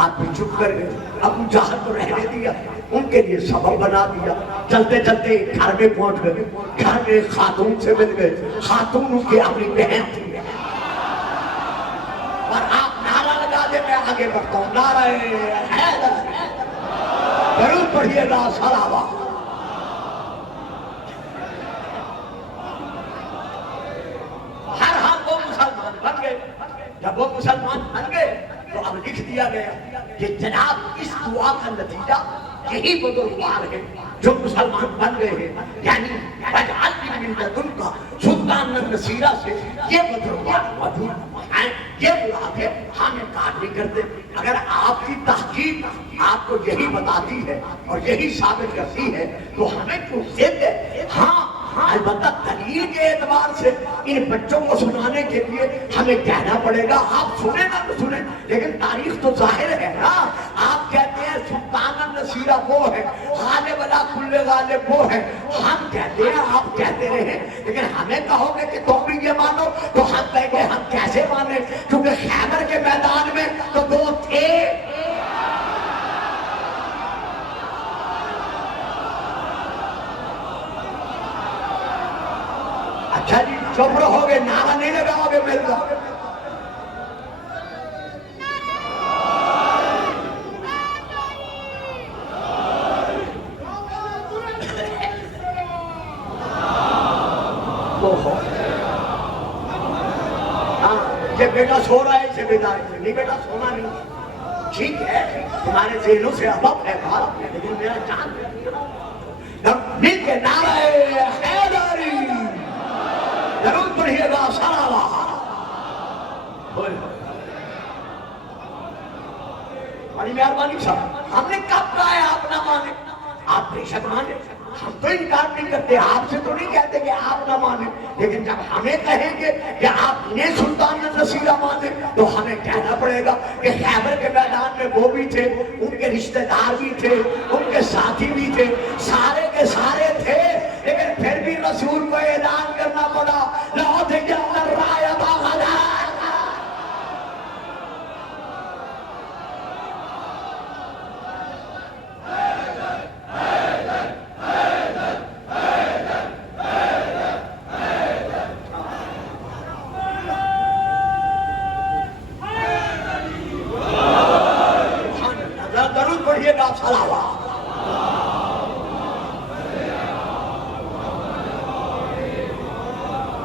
آپ بھی چپ کر گئے. ابو جہل کو رہنے دیا ان کے لیے سبب بنا دیا. چلتے چلتے گھر میں پہنچ گئے. گھر میں خاتون سے مل گئے. خاتون ان کی اپنی بہن تھی اور آپ نعرہ لگا دے میں آگے بڑھتا ہوں. نعرہ حیدر ضرور پڑھیے گا سلاوا. ہر حال وہ مسلمان بن گئے. جب وہ مسلمان بن گئے تو اب لکھ دیا گیا کہ جناب اس دعا کا نتیجہ یہی بزرگوار ہے جو مسلمان بن گئے ہیں. یعنی وجعل لی من لدنک سلطانا نصیرا سے یہ بزرگوار موجود ہیں. یہ مراد ہے ہم انکار نہیں کرتے. اگر آپ کی تحقیق آپ کو یہی بتاتی ہے اور یہی ثابت کرتی ہے تو ہمیں کیوں ضد ہے. ہاں البتہ دلیل کے اعتبار سے ان بچوں کو سنانے کے لیے ہمیں کہنا پڑے گا آپ سنیں نہ سنیں لیکن تاریخ تو ظاہر ہے نا. آپ کہتے ہیں سلطان نصیرہ وہ ہے غالب علی کل غالب وہ ہے. ہم کہتے ہیں آپ کہتے رہے لیکن ہمیں کہو گے کہ تم بھی یہ مانو تو ہم کہیں گے ہم کیسے مانیں کیونکہ خیبر کے میدان میں تو 2 تھے. اچھا جی چپ رہو گے نعرہ نہیں لگاؤ گے مل کر. یہ بیٹا سو رہا ہے اسے بیدار ہے. نہیں بیٹا سونا نہیں. ٹھیک ہے تمہارے ذہنوں سے ابب ہے بات لیکن میرا جان مل کے نعرہ حیدری ضرور پڑھیے گا سراوا. بڑی مہربانی صاحب، ہم نے کب کہا ہے آپ نہ مانے؟ آپ بے شک مانے، ہم تو انکار نہیں کرتے، آپ سے تو نہیں کہتے کہ آپ نہ مانے، لیکن جب ہمیں کہیں گے کہ آپ نے سلطان نصیرہ مانے تو ہمیں کہنا پڑے گا کہ خیبر کے میدان میں وہ بھی تھے، ان کے رشتہ دار بھی تھے، ان کے ساتھی بھی تھے، سارے کے سارے تھے، لیکن پھر بھی رسول کو اعلان کرنا پڑا لَأُعْطِيَنَّ الرَّایَةَ غَدًا.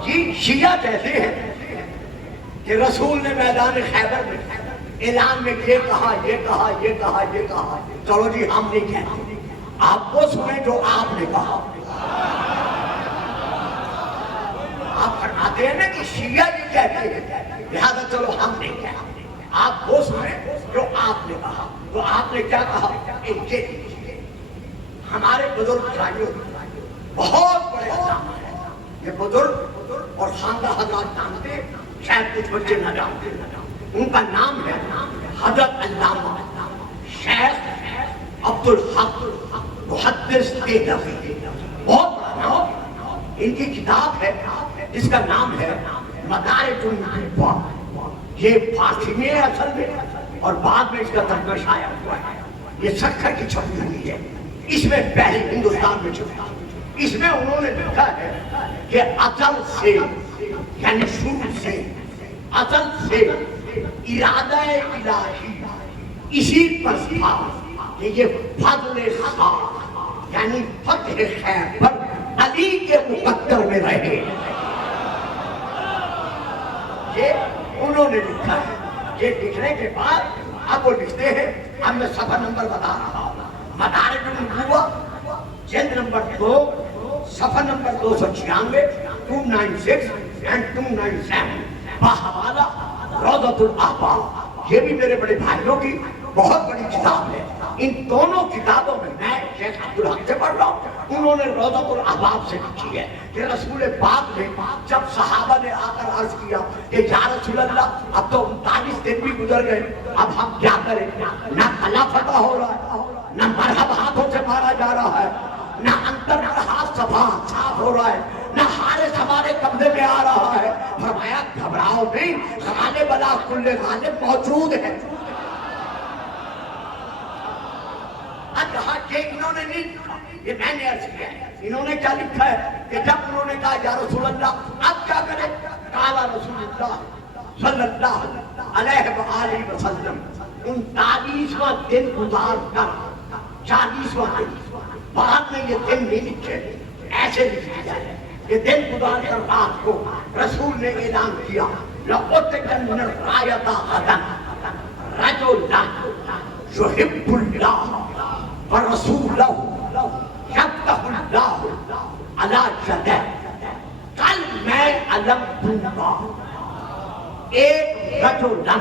جی شیعہ کہتے ہیں کہ رسول نے میدان خیبر میں اعلان میں یہ کہا یہ کہا یہ کہا یہ کہا. چلو جی ہم نہیں کہتے، آپ وہ سنیں جو آپ نے کہا. آپ فرماتے ہیں نا کہ شیعہ یہ کہتے ہیں، لہذا چلو ہم نہیں کہتے، آپ وہ سنیں جو آپ نے کہا. تو آپ نے کیا کہا؟ ہمارے بزرگ بھائیوں بہت بڑے علامہ ہیں، یہ بزرگ اور خواندہ حضرات جانتے، شاید کچھ بچے نہ جانتے. ان کا نام ہے حضرت علامہ شیخ عبدالحق محدث دہلوی. بہت بڑا نام. ان کی کتاب ہے جس کا نام ہے مدارج النبوہ. یہ فارسی میں اصل میں اور بعد میں اس کا ترجمہ شائع ہوا ہے. یہ سکھر کی چھپی ہوئی ہے، اس میں پہلے ہندوستان میں چھپا. اس میں انہوں نے لکھا ہے کہ ازل سے یعنی شروع سے، ازل سے ارادہ الہی اسی پر تھا کہ یہ فضل خاص یعنی فتح خیبر علی کے مقدر میں رہے. یہ انہوں نے لکھا ہے. یہ لکھنے کے بعد اب وہ لکھتے ہیں، اب میں صفحہ نمبر بتا رہا ہوں، مدارج النبوہ جلد نمبر 2 صفحہ نمبر 296 296 and 297 بحوالہ روضۃ الاحباب. یہ بھی میرے بڑے بھائیوں کی بہت بڑی کتاب ہے. ان دونوں کتابوں میں میں شیخ عبدالحق سے پڑھ رہا ہوں، انہوں نے روضۃ الاحباب سے لکھی ہے کہ رسول پاک نے جب صحابہ نے آ کر عرض کیا کہ یا رسول اللہ اب تو 39 دن بھی گزر گئے، اب ہم کیا کریں؟ نہ کلا فتح ہو رہا ہے، نہ مرحب ہاتھوں سے مارا جا رہا ہے، نہ انتر ہاتھ صاف ہو رہا ہے، نہ حارث ہمارے قبضے میں آ رہا ہے. فرمایا گھبراؤ نہیں، غالب علی کل غالب موجود ہے. اب یہاں یہ انہوں نے نہیں لکھا، یہ میں نے عرض کیا ہے. انہوں نے کیا لکھا ہے کہ جب انہوں نے کہا یا رسول اللہ اب کیا کریں؟ قال رسول اللہ صلی اللہ علیہ وآلہ وسلم 39واں دن گزار کر 40واں دن، بعد میں یہ دن نہیں لکھے، ایسے لکھ دیا ہے کہ دن گزار کر رات کو رسول نے اعلان کیا لَأُعْطِيَنَّ الرَّایَةَ غَدًا رَجُلًا يُحِبُّ اللَّهَ وَرَسُولَهُ يَفْتَحُ اللَّهُ عَلَى يَدَيْهِ. کل میں علم دوں گا ایک رجلًا،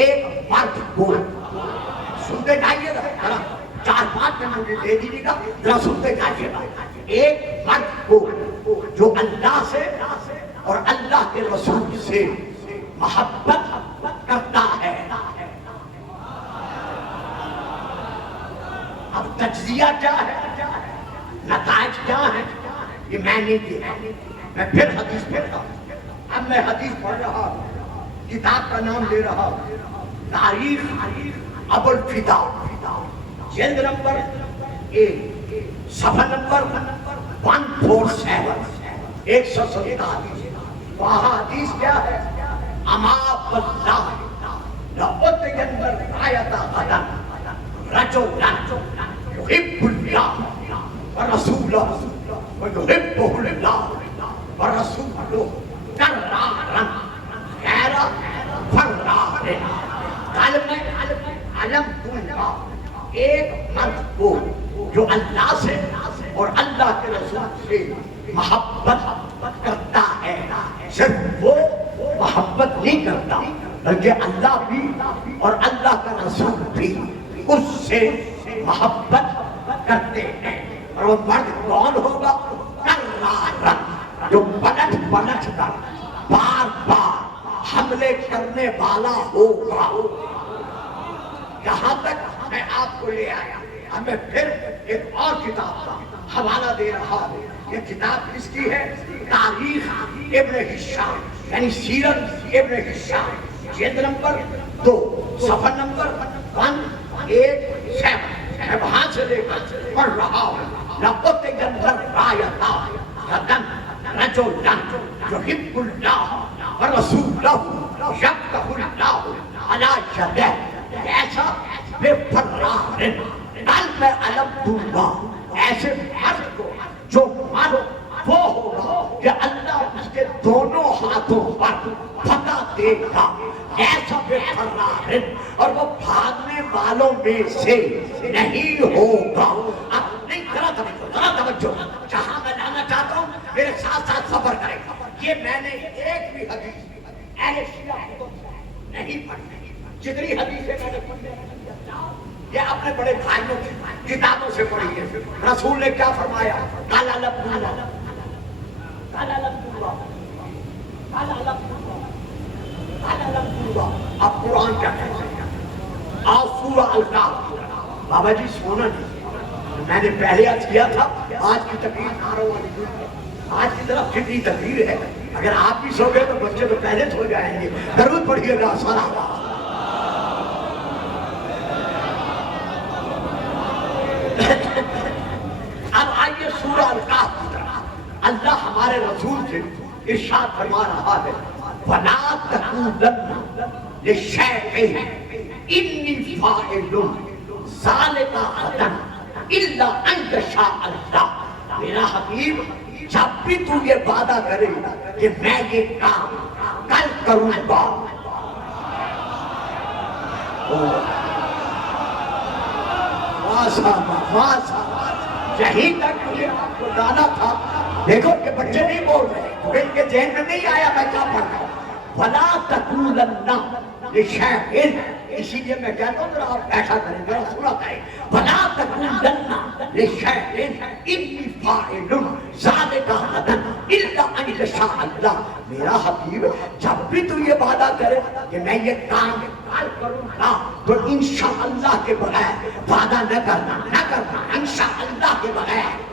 ایک مرد کو. سنتے جائیے گا، 4-5 منٹ مجھے دے دیجیے گا، ذرا سنتے جائیے گا. ایک مرد کو جو اللہ سے اور اللہ کے رسول سے محبت کرتا ہے. اب تجزیہ کیا ہے، نتائج کیا ہے، یہ میں نہیں دیا. میں پھر حدیث پڑھتا ہوں. اب میں حدیث پڑھ رہا ہوں، کتاب کا نام لے رہا ہوں تاریخ ابو الفدا، جلد نمبر 1 صفحہ نمبر 147 147. وہاں حدیث کیا ہے؟ اما باللہ لأعطین الرایۃ غدا رجلا یحب اللہ ورسولہ ویحبہ اللہ ورسولہ کرارا غیر فرار. کل میں علم دوں گا ایک مرد کو جو اللہ سے اور اللہ کے رسول سے محبت کرتا ہے صرف وہ محبت نہیں کرتا بلکہ اللہ بھی اور اللہ کا رسول بھی اس سے محبت کرتے ہیں. اور وہ مرد کون ہوگا؟ کرارن، جو پلٹ پلٹ کر بار بار حملے کرنے والا ہوگا. یہاں تک میں آپ کو لے آیا. ہمیں پھر ایک اور کتاب کا حوالہ دے رہا ہوں. یہ کتاب کس کی ہے؟ تاریخ ابن ہشام، یعنی سیرت ابن ہشام، جلد نمبر 2 صفحہ نمبر 187. میں وہاں سے لے کر پڑھ رہا ہوں. لَأُعْطِيَنَّ الرَّايَةَ غَدًا رَجُلًا يُحِبُّ اللَّهَ وَرَسُولَهُ يَبْتَغِ اللَّهُ عَلَىٰ يَدَيْهِ ایسا بے فرار. کل میں علم دوں گا ایسے مرد کو جو مرد وہ ہوگا کہ اللہ اس کے دونوں ہاتھوں پر فتح دے گا. ایسا بے فرار اور وہ بھاگنے والوں میں سے نہیں ہوگا. اب نہیں ذرا توجہ جہاں میں لانا چاہتا ہوں میرے ساتھ ساتھ سفر کریں. یہ میں نے ایک بھی حدیث اہل شیعہ نہیں پڑھی. جتنی حدیثیں میں نے پڑھی یہ اپنے بڑے بھائیوں کی کتابوں سے پڑھی ہے. رسول نے کیا فرمایا؟ کالا لبولا کالا لبولا کالا لبولا کالا لبولا. اب قرآن کیا کہتا ہے؟ آج سورہ الکاف. بابا جی سونا نہیں، میں نے پہلے آج کیا تھا. آج کی تقریر ناروں والی آج کی طرف فکری تقریر ہے. اگر آپ بھی سو گئے تو بچے تو پہلے سو جائیں گے. درود پڑھیے گا صلوات. اب آئیے سورہ الکاف کی طرف. اللہ ہمارے رسول سے ارشاد فرما رہا ہے وَلَا تَقُولَنَّ لِشَيْءٍ إِنِّي فَاعِلٌ ذَلِكَ غَدًا إِلَّا أَن يَشَاءَ اللَّهُ. میرا حبیب جب بھی تو یہ وعدہ کرے کہ میں یہ کام کل کروں گا، یہی تک مجھے آپ کو ڈالا تھا. دیکھو کہ بچے نہیں بول رہے، ان کے ذہن میں نہیں آیا میں کیا پڑھ رہا ہوں. وَلَا تَقُولَنَّ لِشَيْءٍ. اسی لیے میں کہتا ہوں ذرا آپ ایسا کریں ذرا سنا کریں. وَلَا تَقُولَنَّ لِشَيْءٍ إِنِّي فَاعِلٌ ذَلِكَ غَدًا إِلَّا أَن يَشَاءَ اللَّهُ. میرا حبیب جب بھی تو یہ وعدہ کرے کہ میں یہ کام کل کروں گا تو انشاءاللہ کے بغیر وعدہ نہ کرنا انشاءاللہ کے بغیر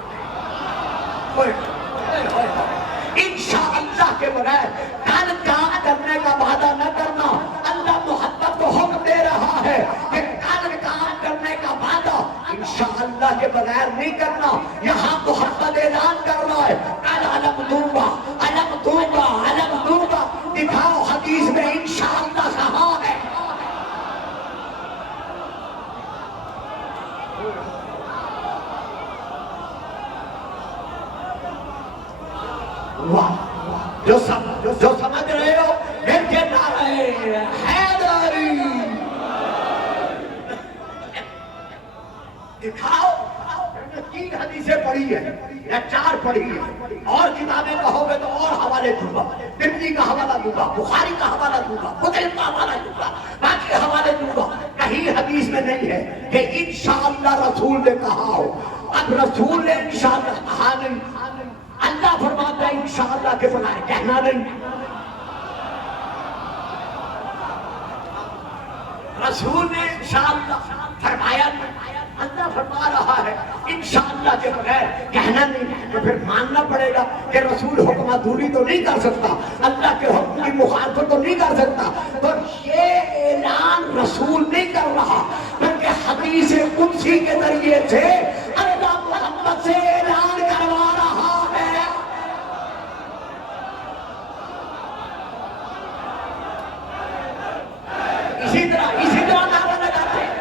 انشاءاللہ کے بغیر کل کام کرنے کا وعدہ نہ کرنا. اللہ محبت کو حکم دے رہا ہے کہ کل کام کرنے کا وعدہ انشاءاللہ کے بغیر نہیں کرنا. یہاں محبت اعلان کر رہا ہے کل علم دوں گا علم دوں گا علم دوں گا. دکھاؤ حدیث میں انشاءاللہ کہاں ہے؟ جو سمجھ رہے ہو ان کے نعرے حیدری دکھاؤ. 3 حدیثیں پڑھی ہے یا 4 پڑھی ہے اور کتابیں کہو گے تو اور حوالے دوں گا. ترمذی کا حوالہ دوں گا، بخاری کا حوالہ دوں گا، مسلم کا حوالہ دوں گا، باقی حوالے دوں گا. کہیں حدیث میں نہیں ہے کہ انشاءاللہ رسول نے کہا ہو. اب رسول نے انشاءاللہ کہا نہیں، اللہ فرماتا ہے انشاءاللہ کے بغیر کہنا نہیں. رسول نے انشاءاللہ فرمایا نہیں، اللہ فرما رہا ہے انشاءاللہ کے بغیر کہنا نہیں. تو پھر ماننا پڑے گا کہ رسول حکم دوری تو نہیں کر سکتا، اللہ کے حکم کی مخالفت تو نہیں کر سکتا. تو یہ اعلان رسول نہیں کر رہا بلکہ حدیث قدسی کے ذریعے سے اللہ محمد سے اعلان کروا رہا ہے. اسی طرح نعرہ لگاتے ہیں.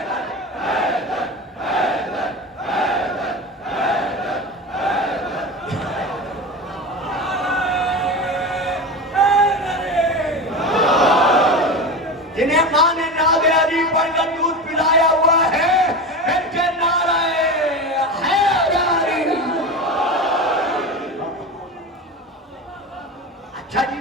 جنہیں ماں نے ناد علی پڑھ کر دودھ پلایا ہوا ہے ان کے نعرہ حیدری. اچھا جی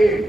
1,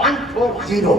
140।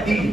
3,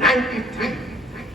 93।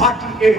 48।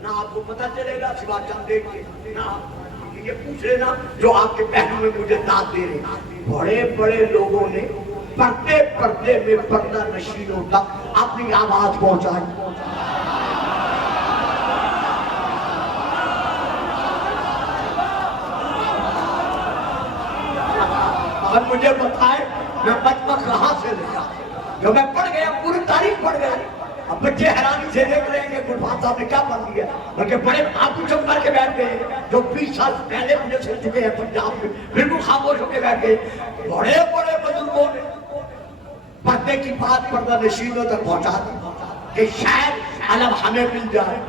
نہ آپ کو پتہ چلے گا سوا چند دیکھ کے، نہ یہ پوچھ لینا جو آپ کے پہلو میں مجھے داد دے رہے ہیں۔ بڑے بڑے لوگوں نے پردے پردے میں پردہ نشینوں تک اپنی آواز پہنچائی۔ اب مجھے بتائے میں بچپن کہاں سے لیا، جو میں پڑھ گیا پوری تاریخ پڑھ گیا۔ اب بچے حیرانی سے دیکھ رہے ہیں کہ گلفان صاحب نے کیا پڑھ دیا، بلکہ بڑے آنکھوں چپ کر کے بیٹھ گئے جو 20 سال پہلے مجھے سن چکے ہیں پنجاب میں، بالکل خاموش ہو کے بیٹھ گئے۔ بڑے بڑے بزرگوں نے پردے کی بات پردہ نشینوں تک پہنچا دی کہ شاید علم ہمیں مل جائے،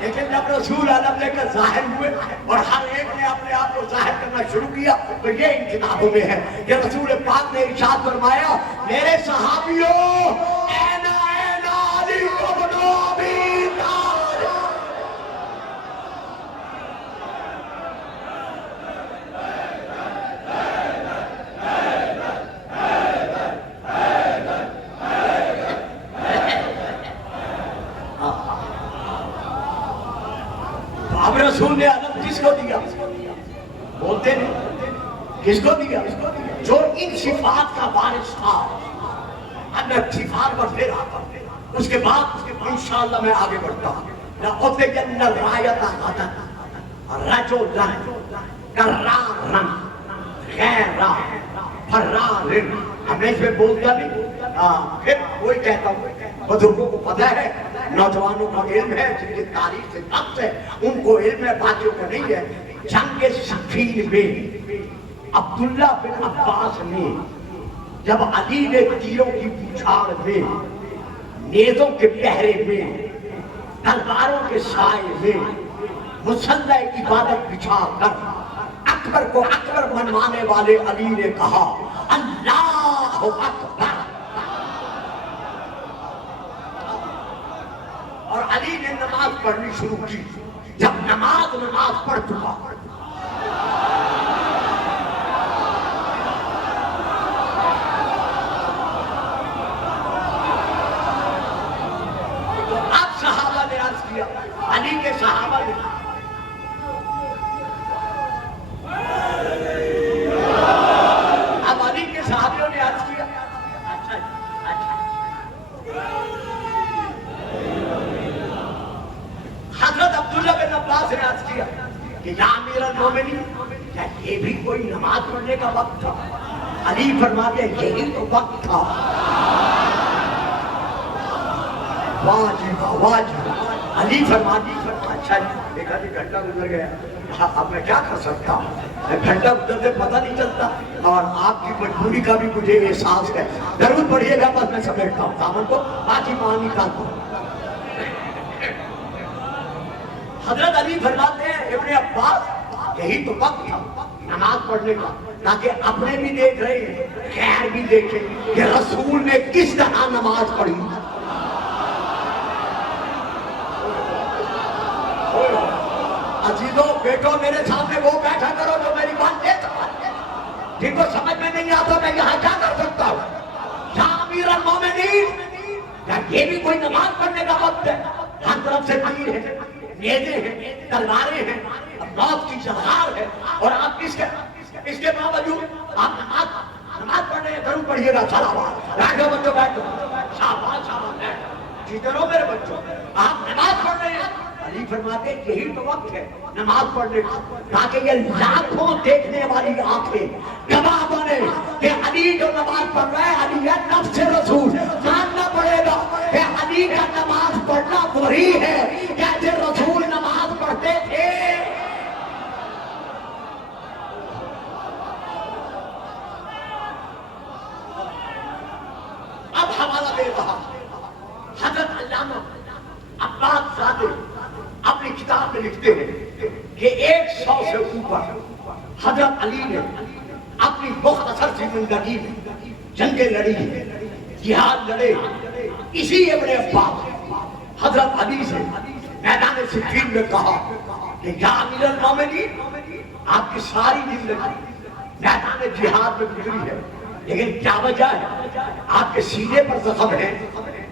لیکن جب رسول علم لے کر ظاہر ہوئے اور ہر ایک نے اپنے آپ کو ظاہر کرنا شروع کیا تو یہ ان کتابوں میں ہے کہ رسول پاک نے ارشاد فرمایا، میرے صحابیوں اینا اینا علی ابن ابی طالب۔ اب رسول نے علم کس کو دیا؟ بولتے نہیں، کس کو دیا؟ جو ان صفات کا وارث تھا۔ اب میں صفات پر پھر آتا ہوں، اس کے بعد انشاءاللہ میں آگے بڑھتا ہوں۔ لَأُعْطِيَنَّ الرَّایَةَ غَدًا رَجُلًا کَرَّارًا غَیْرَ فَرَّارٍ۔ ہم نے اس میں بول دیا نہیں، پھر وہی کہتا ہوں، بزرگوں کو پتہ ہے، نوجوانوں کو علم ہے، جن کی تاریخ سے نقص ہے ان کو علم ہے، باقیوں کو نہیں ہے۔ جنگ صفین میں عبداللہ بن عباس نے جب علی نے تیروں کی بوچھاڑ میں، نیزوں کے پہرے میں، تلواروں کے سائے میں مسلح عبادت بچھا کر اکبر کو اکبر منوانے والے علی نے کہا اللہ اکبر، اور علی نے نماز پڑھنی شروع کی۔ جب نماز پڑھ چکا تو اب صحابہ نے عرض کیا، علی کے صحابہ نے اب علی کے صحابیوں نے عرض کیا، اچھا حضرت عبداللہ بن عباس نے عرض کیا کہ یا امیر المومنین، کیا یہ بھی کوئی نماز پڑھنے کا وقت تھا؟ علی فرماتے ہیں یہی تو وقت تھا۔ واجب واجب۔ علی فرماتی اچھا جی، ایک آدھی گھنٹہ گزر گیا، اب میں کیا کر سکتا ہوں، گھنٹہ گزرتے پتہ نہیں چلتا، اور آپ کی مجبوری کا بھی مجھے احساس ہے، ضرور پڑھیے گا، بس میں سمیٹتا ہوں دامن کو، باقی معنی کا ہوں۔ حضرت علی فرماتے ہیں ابن عباس یہی تو وقت تھا نماز پڑھنے کا، تاکہ اپنے بھی دیکھ رہے ہیں، خیر بھی دیکھیں کہ رسول نے کس طرح نماز پڑھی۔ عزیزوں بیٹو، میرے سامنے وہ بیٹھا کرو جو میری بات دے سکتے، جن کو سمجھ میں نہیں آتا میں یہاں کیا کر سکتا ہوں۔ یا امیر المومنین، یا یہ بھی کوئی نماز پڑھنے کا وقت ہے؟ ہر طرف سے تیر ہے، نیزے ہیں، تلواریں ہیں، موت کی جلغار ہے، اور آپ اس کے باوجود آپ نماز پڑھنے ہیں، ضرور پڑھیے گا۔ صلوات، بیٹھو بچوں بیٹھو، شاباش شاباش، جیتے رہو میرے بچوں، آپ نماز پڑھ رہے ہیں۔ علی فرماتے ہیں یہی تو وقت ہے نماز پڑھنے کا، تاکہ یہ لاکھوں دیکھنے والی آنکھیں گواہ بنے کہ علی جو نماز پڑھ رہا ہے علی ہے نفس رسول۔ ماننا پڑے گا کہ علی کا نماز پڑھنا وہی ہے جیسے رسول نماز پڑھتے تھے۔ اب حوالہ دے رہا حضرت علامہ عباس زادے اپنی کتاب میں لکھتے ہیں کہ 100 سے اوپر حضرت علی نے اپنی مختصر سی زندگی میں جنگیں لڑی ہیں، جہاد لڑے۔ اسی ابن عباس حضرت علی سے میدان صفین میں کہا کہ یا امیر المومنین، آپ کی ساری زندگی میدان جہاد میں گزری ہے، لیکن کیا وجہ ہے؟ آپ کے سینے پر زخم ہے،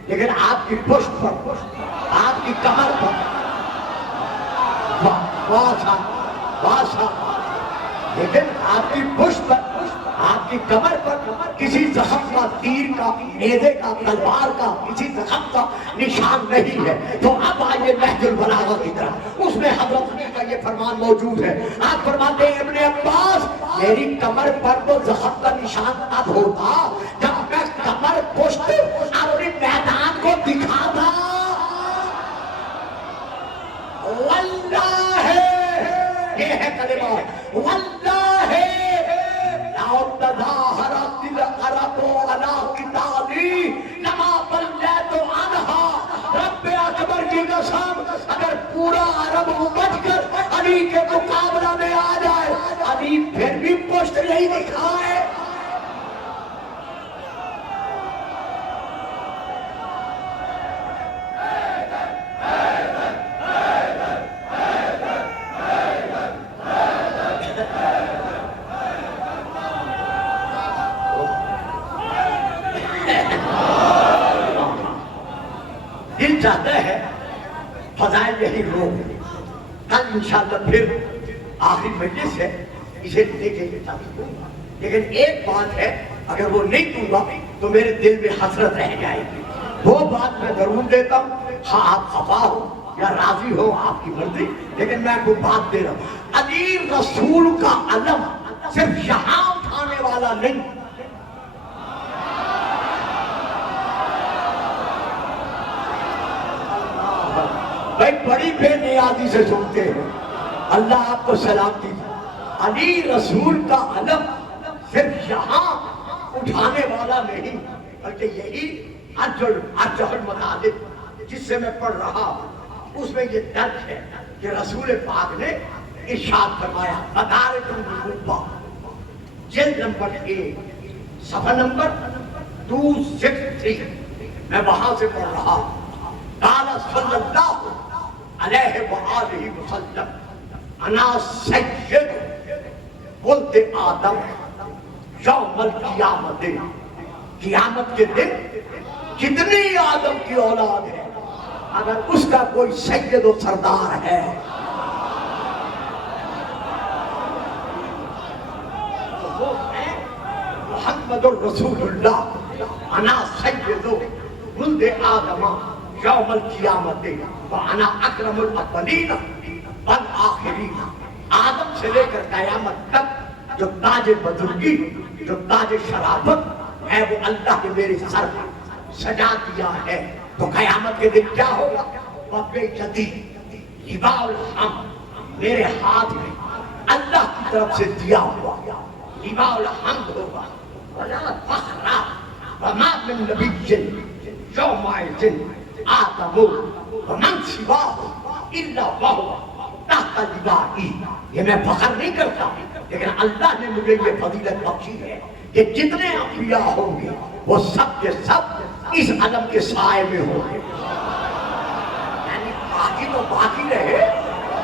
لیکن آپ کی پشت پر، آپ کی کمر پر، لیکن آپ کی پشت پر، آپ کی کمر پر کسی زخم کا، تیر کا، نیزے کا، تلوار کا، کسی زخم کا نشان نہیں ہے۔ تو اب آئیے نہج البلاغہ کی طرف، اس میں حضرت علی کا یہ فرمان موجود ہے۔ آپ فرماتے ہیں ابن عباس میری کمر پر تو زخم کا نشان اب ہوتا جب میں کمر پشت اپنے میدان کو دکھاتا۔ واللہ یہ ہے کلمہ، واللہ لا تظاہرت العرب علی قتالی لما وليت عنها۔ رب اکبر کی قسم اگر پورا عرب امت کر علی کے مقابلہ میں آ جائے، علی پھر بھی پشت نہیں دکھائے۔ دل چاہتا ہے فضائل یہی لوگ، کل انشاءاللہ پھر آخری مجلس ہے، اسے لے کے چاہتا ہوں، لیکن ایک بات ہے اگر وہ نہیں دوں گا تو میرے دل میں حسرت رہ جائے گی۔ وہ بات میں ضرور دیتا ہوں، ہاں آپ خفا ہو یا راضی ہو آپ کی مرضی، لیکن میں کوئی بات دے رہا ہوں۔ علی رسول کا علم صرف یہاں اٹھانے والا نہیں، بھائی بڑی بے نیازی سے سنتے ہیں، اللہ آپ کو سلامتی دے۔ علی رسول کا علم صرف یہاں اٹھانے والا نہیں، بلکہ یہی ارجح المطالب جس سے میں پڑھ رہا ہوں، اس میں یہ درج ہے کہ رسول پاک نے ارشاد فرمایا، مدارج النبوہ جلد نمبر 1 صفحہ نمبر 263، میں وہاں سے پڑھ رہا ہوں۔ قال صلی اللہ علیہ وآلہ وسلم انا سید ولد آدم یوم القیامت، قیامت کے دن جتنی آدم کی اولاد ہے اگر اس کا کوئی سید و سردار ہے تو وہ ہے محمد الرسول اللہ۔ انا سید ولد آدم یوم القیامت وانا اکرم الاولین والآخرین۔ آدم سے لے کر قیامت تک جو تاج بزرگی، جو تاج شرافت ہے وہ اللہ نے میرے سر پر سجا دیا ہے۔ تو قیامت کے دن کیا ہوگا؟ وَبِّ جَدِيدٍ لِبَاءُ الْحَمْدِ، میرے ہاتھ میں اللہ کی طرف سے دیا ہوا لِبَاءُ الْحَمْدِ ہوگا۔ وَلَا فَخْرَ وَمَا مِن نَبِيٍّ يَوْمَئِذٍ آدم ومن سواہ الا وہو تحت لوائي۔ یہ میں فخر نہیں کرتا، لیکن اللہ نے مجھے یہ فضیلت بخشی ہے کہ جتنے انبیاء ہوں گے وہ سب کے سب اس علم کے سائے میں ہوں گے۔ یعنی باقی تو باقی رہے،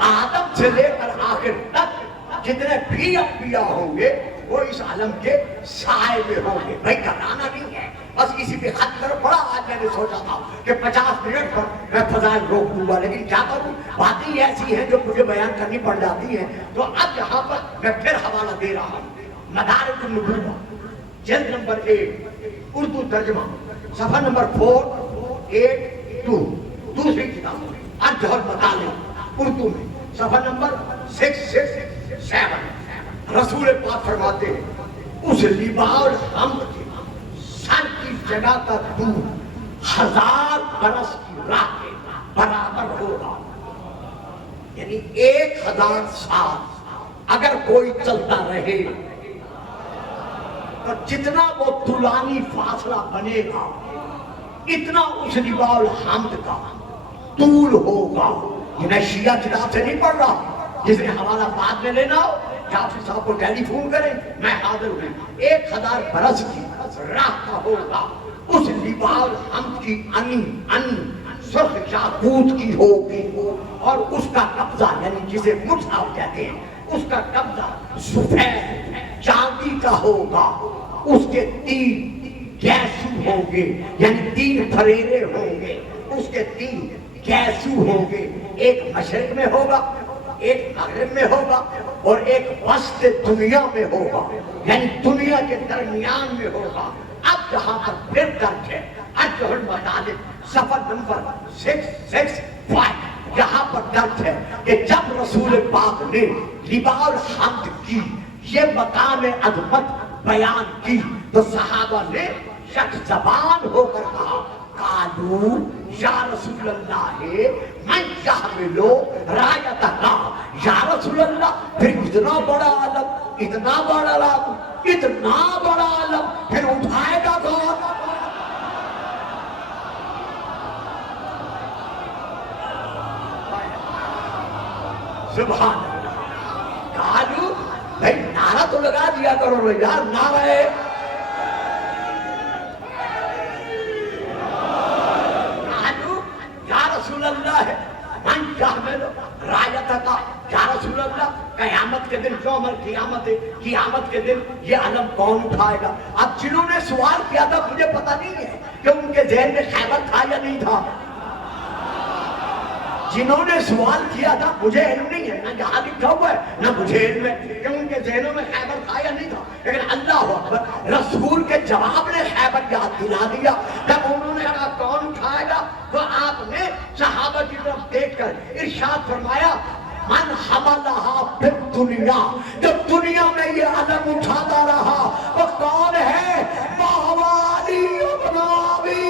آدم سے لے کر آخر تک جتنے بھی انبیاء ہوں گے وہ اس علم کے سائے میں ہوں گے۔ بھائی کرانا نہیں ہے، بس اسی پہ خط کر پڑا۔ آج میں نے سوچا تھا کہ 50 منٹ پر میں فضائل روک دوں گا، لیکن کیا کروں، باتیں ایسی ہیں جو مجھے بیان کرنی پڑ جاتی ہیں۔ تو اب یہاں پر میں پھر حوالہ دے رہا ہوں، مدارج النبوہ جلد نمبر 1 اردو ترجمہ صفحہ نمبر 482، دوسری کتاب ارجح المطالب اردو میں صفحہ نمبر 667۔ رسول پاک فرماتے ہیں اس لِبَاءُ الْحَمْدِ کے سر کی جگہ کا دور 1000 برس کی راہ کے برابر ہوگا۔ یعنی 1000 سال اگر کوئی چلتا رہے تو جتنا وہ طولانی فاصلہ بنے گا اتنا اس لِبَاءُ الْحَمْدِ کا طول ہوگا۔ یہ میں شیعہ کتاب سے نہیں پڑھ رہا، جس نے حوالہ بعد میں لینا ہو جعفری صاحب کو ٹیلی فون کریں، میں حاضر ہوں۔ 1000 برس کی راہ کا ہوگا، اس لِبَاءُ الْحَمْدِ کی ان سرخ یاقوت کی ہوگی، اور اس کا قبضہ یعنی جسے مصحف کہتے ہیں اس کا قبضہ سفید چاندی کا ہوگا، اس کے تیر گیسو ہوں گے، یعنی 3 پھریرے ہوں گے، اس کے 3 گیسو ہوں گے، ایک مشرق میں ہوگا، ایک مغرب میں ہوگا، اور ایک وسط دنیا میں ہوگا، یعنی دنیا کے درمیان میں ہوگا۔ اب جہاں پر پھر درج ہے ارجح المطالب صفحہ نمبر 665، یہاں پر درج ہے کہ جب رسول پاک نے لواء الحمد کی یہ مقام عظمت بیان کی تو صحابہ نے یک زبان ہو کر کہا قالو یا رسول اللہ من یحملو رایتک، یا رسول اللہ پھر اتنا بڑا علم، اتنا بڑا علم، اتنا بڑا علم پھر اٹھائے گا کون؟ سبحان اللہ۔ قالو بھائی نعرہ تو لگا دیا کرو یار، نعرہ ہے یا رسول اللہ ہے من یحمل رایتک، یا رسول اللہ قیامت کے دن، یوم القیامت، قیامت کے دن یہ علم کون اٹھائے گا؟ اب جنہوں نے سوال کیا تھا مجھے پتہ نہیں ہے کہ ان کے ذہن میں خیبر تھا یا نہیں تھا، جنہوں نے سوال کیا تھا مجھے علم نہیں ہے، نہ جہاں لکھا ہوا ہے نہ مجھے علم ہے کہ ان کے ذہنوں میں خیبر تھا یا نہیں تھا، لیکن اللہ اکبر رسول کے جواب نے خیبر یاد دلا دیا۔ جب انہوں نے کہا کون اٹھائے گا تو آپ نے صحابہ کی طرف دیکھ کر ارشاد فرمایا من حملہا فی الدنیا، جو دنیا میں یہ علم اٹھاتا رہا وہ کون ہے؟ علی ابن ابی۔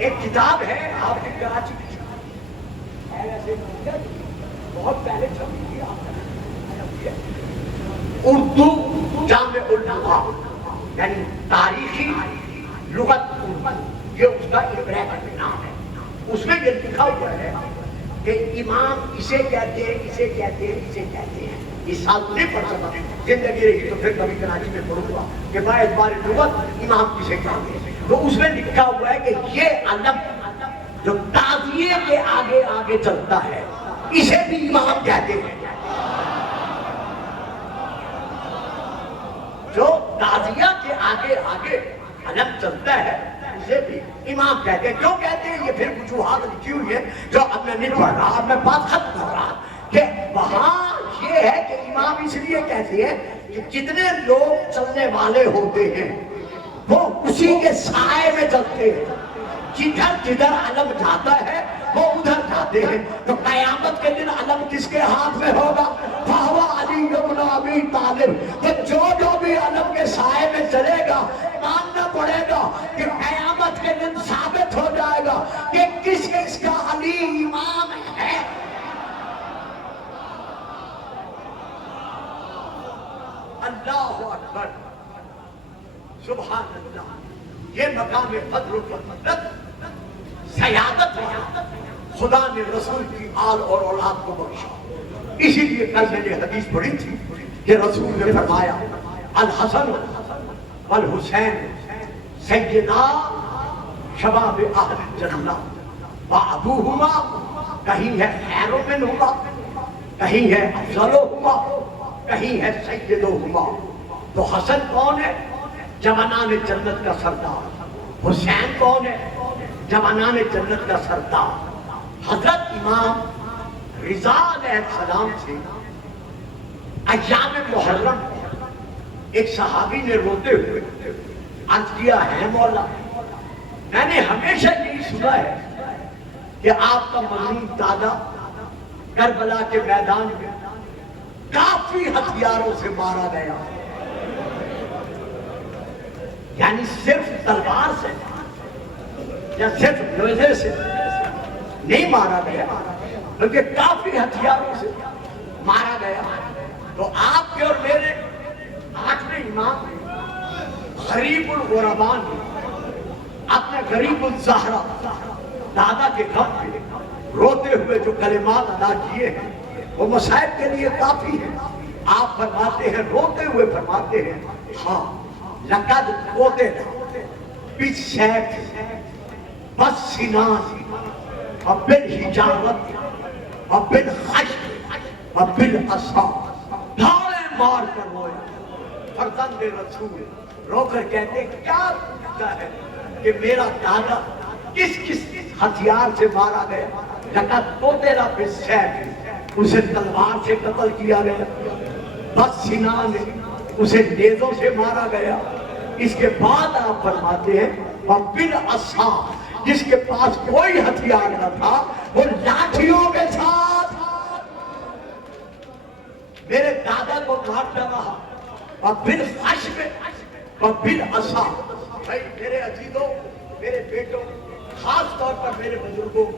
ایک کتاب ہے آپ کی کراچی کی، بہت پہلے چھپی تھی، اردو جامع اللغات، یعنی تاریخی لغت یہ اس کا ایک بریکٹ نام ہے۔ اس میں یہ لکھا ہوا ہے کہ امام اسے کہتے ہیں، اسے کہتے ہیں، اسے کہتے ہیں۔ اس سال نہیں پڑھ سکتا، زندگی رہی تو پھر کبھی کراچی میں پڑھوں گا کہ با اعتبار لغت امام کسے کہتے ہیں۔ تو اس میں لکھا ہوا ہے کہ یہ علم جو تعزیے کے آگے آگے چلتا ہے اسے بھی امام کہتے ہیں، جو تعزیہ کے آگے آگے علم چلتا ہے اسے بھی امام کہتے ہیں۔ کیوں کہتے ہیں یہ پھر وجوہات لکھی ہوئی ہے جو اب میں نہیں پڑھ رہا، اب میں بات ختم کر رہا کہ وہاں یہ ہے کہ امام اس لیے کہتے ہیں کہ جتنے لوگ چلنے والے ہوتے ہیں وہ اسی کے سائے میں چلتے ہیں، جدھر جدھر علم جاتا ہے وہ ادھر جاتے ہیں۔ تو قیامت کے دن علم کس کے ہاتھ میں ہوگا؟ فَهُوَ عَلِيٌّ بْنُ أَبِي طَالِبٍ۔ تو جو بھی علم کے سائے میں چلے گا ماننا پڑے گا کہ قیامت کے دن ثابت ہو جائے گا کہ کس کس کا علی امام ہے۔ اللہ اکبر، سبحان اللہ۔ یہ مقام فضل و فضلت سیادت ہے، خدا نے رسول کی آل اور اولاد کو بخشا۔ اسی لیے کل میں نے حدیث پڑھی تھی کہ رسول نے فرمایا الحسن والحسین سیدنا شباب اہل جنہ وابوہما، کہیں ہے خیر منہما، کہیں ہے افضلہما، کہیں ہے سیدہما۔ تو حسن کون ہے؟ جوانان جنت کا سردار۔ حسین کون ہے؟ جوانان جنت کا سردار۔ حضرت امام رضا علیہ السلام سے ایام محرم ایک صحابی نے روتے ہوئے عرض کیا ہے مولا میں نے ہمیشہ یہی سنا ہے کہ آپ کا مظلوم دادا کربلا کے میدان میں کافی ہتھیاروں سے مارا گیا، یعنی صرف تلوار سے یا صرف نیزے سے نہیں مارا گیا بلکہ کافی ہتھیاروں سے مارا گیا۔ تو آپ کے اور میرے آٹھویں امام غریب الغرباء نے اپنے غریب الزہرا دادا کے غم پہ روتے ہوئے جو کلمات ادا کیے ہیں وہ مصائب کے لیے کافی ہے۔ آپ فرماتے ہیں روتے ہوئے فرماتے ہیں ہاں لقد قتل بالسیف والسنان وبالحجارة وبالخشب وبالعصا، دھاڑے مار کر رویا۔ فرزند رسول رو کر کہتے کیا پوچھتا ہے کہ میرا دادا کس کس ہتھیار سے مارا گیا؟ لقد قتل بالسیف، اسے تلوار سے قتل کیا گیا، بالسنان، اسے نیزوں سے مارا گیا۔ اس کے بعد آپ فرماتے ہیں وبالعصا، جس کے پاس کوئی ہتھیار نہ تھا وہ لاٹھیوں کے ساتھ میرے دادا کو مار ڈالا۔ وبالخشب وبالعصا، بھائی میرے عزیزوں، میرے بیٹوں، خاص طور پر میرے بزرگوں،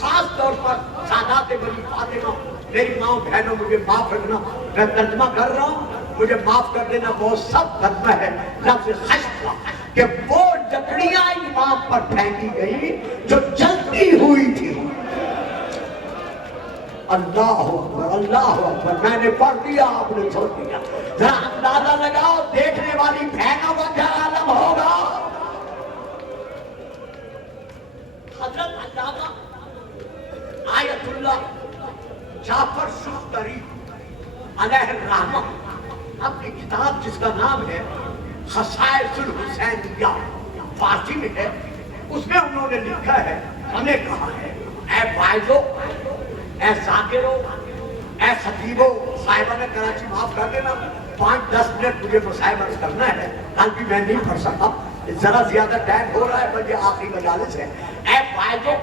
خاص طور پر سادات بنی فاطمہ، میری ماں بہنوں، مجھے معاف رکھنا، میں ترجمہ کر رہا ہوں، مجھے معاف کر دینا، بہت سخت ترجمہ ہے لفظ خشب کا، کہ وہ لکڑیاں امام پر پھینکی گئی جو جلتی ہوئی تھی۔ اللہ اکبر، اللہ اکبر، میں نے پڑھ دیا، آپ نے چھوڑ دیا۔ ذرا اندازہ لگاؤ دیکھنے والی بہنوں کا کیا عالم ہوگا۔ حضرت علامہ آیت اللہ جعفر شفتری علیہ الرحمہ اپنی کتاب جس کا نام ہے خصائص الحسینیہ، فارسی میں ہے، اس میں انہوں نے لکھا ہے، ہمیں کہا ہے اے بھائیو، اے ذاکرو، اے خطیبو، صاحبہ نے کراچی معاف کر دینا، 5-10 منٹ مجھے مصاحبہ کرنا ہے، کل بھی میں نہیں پڑھ سکتا، ذرا زیادہ ٹائم ہو رہا ہے، بلکہ آخری مجالس ہے۔ اے بھائیو،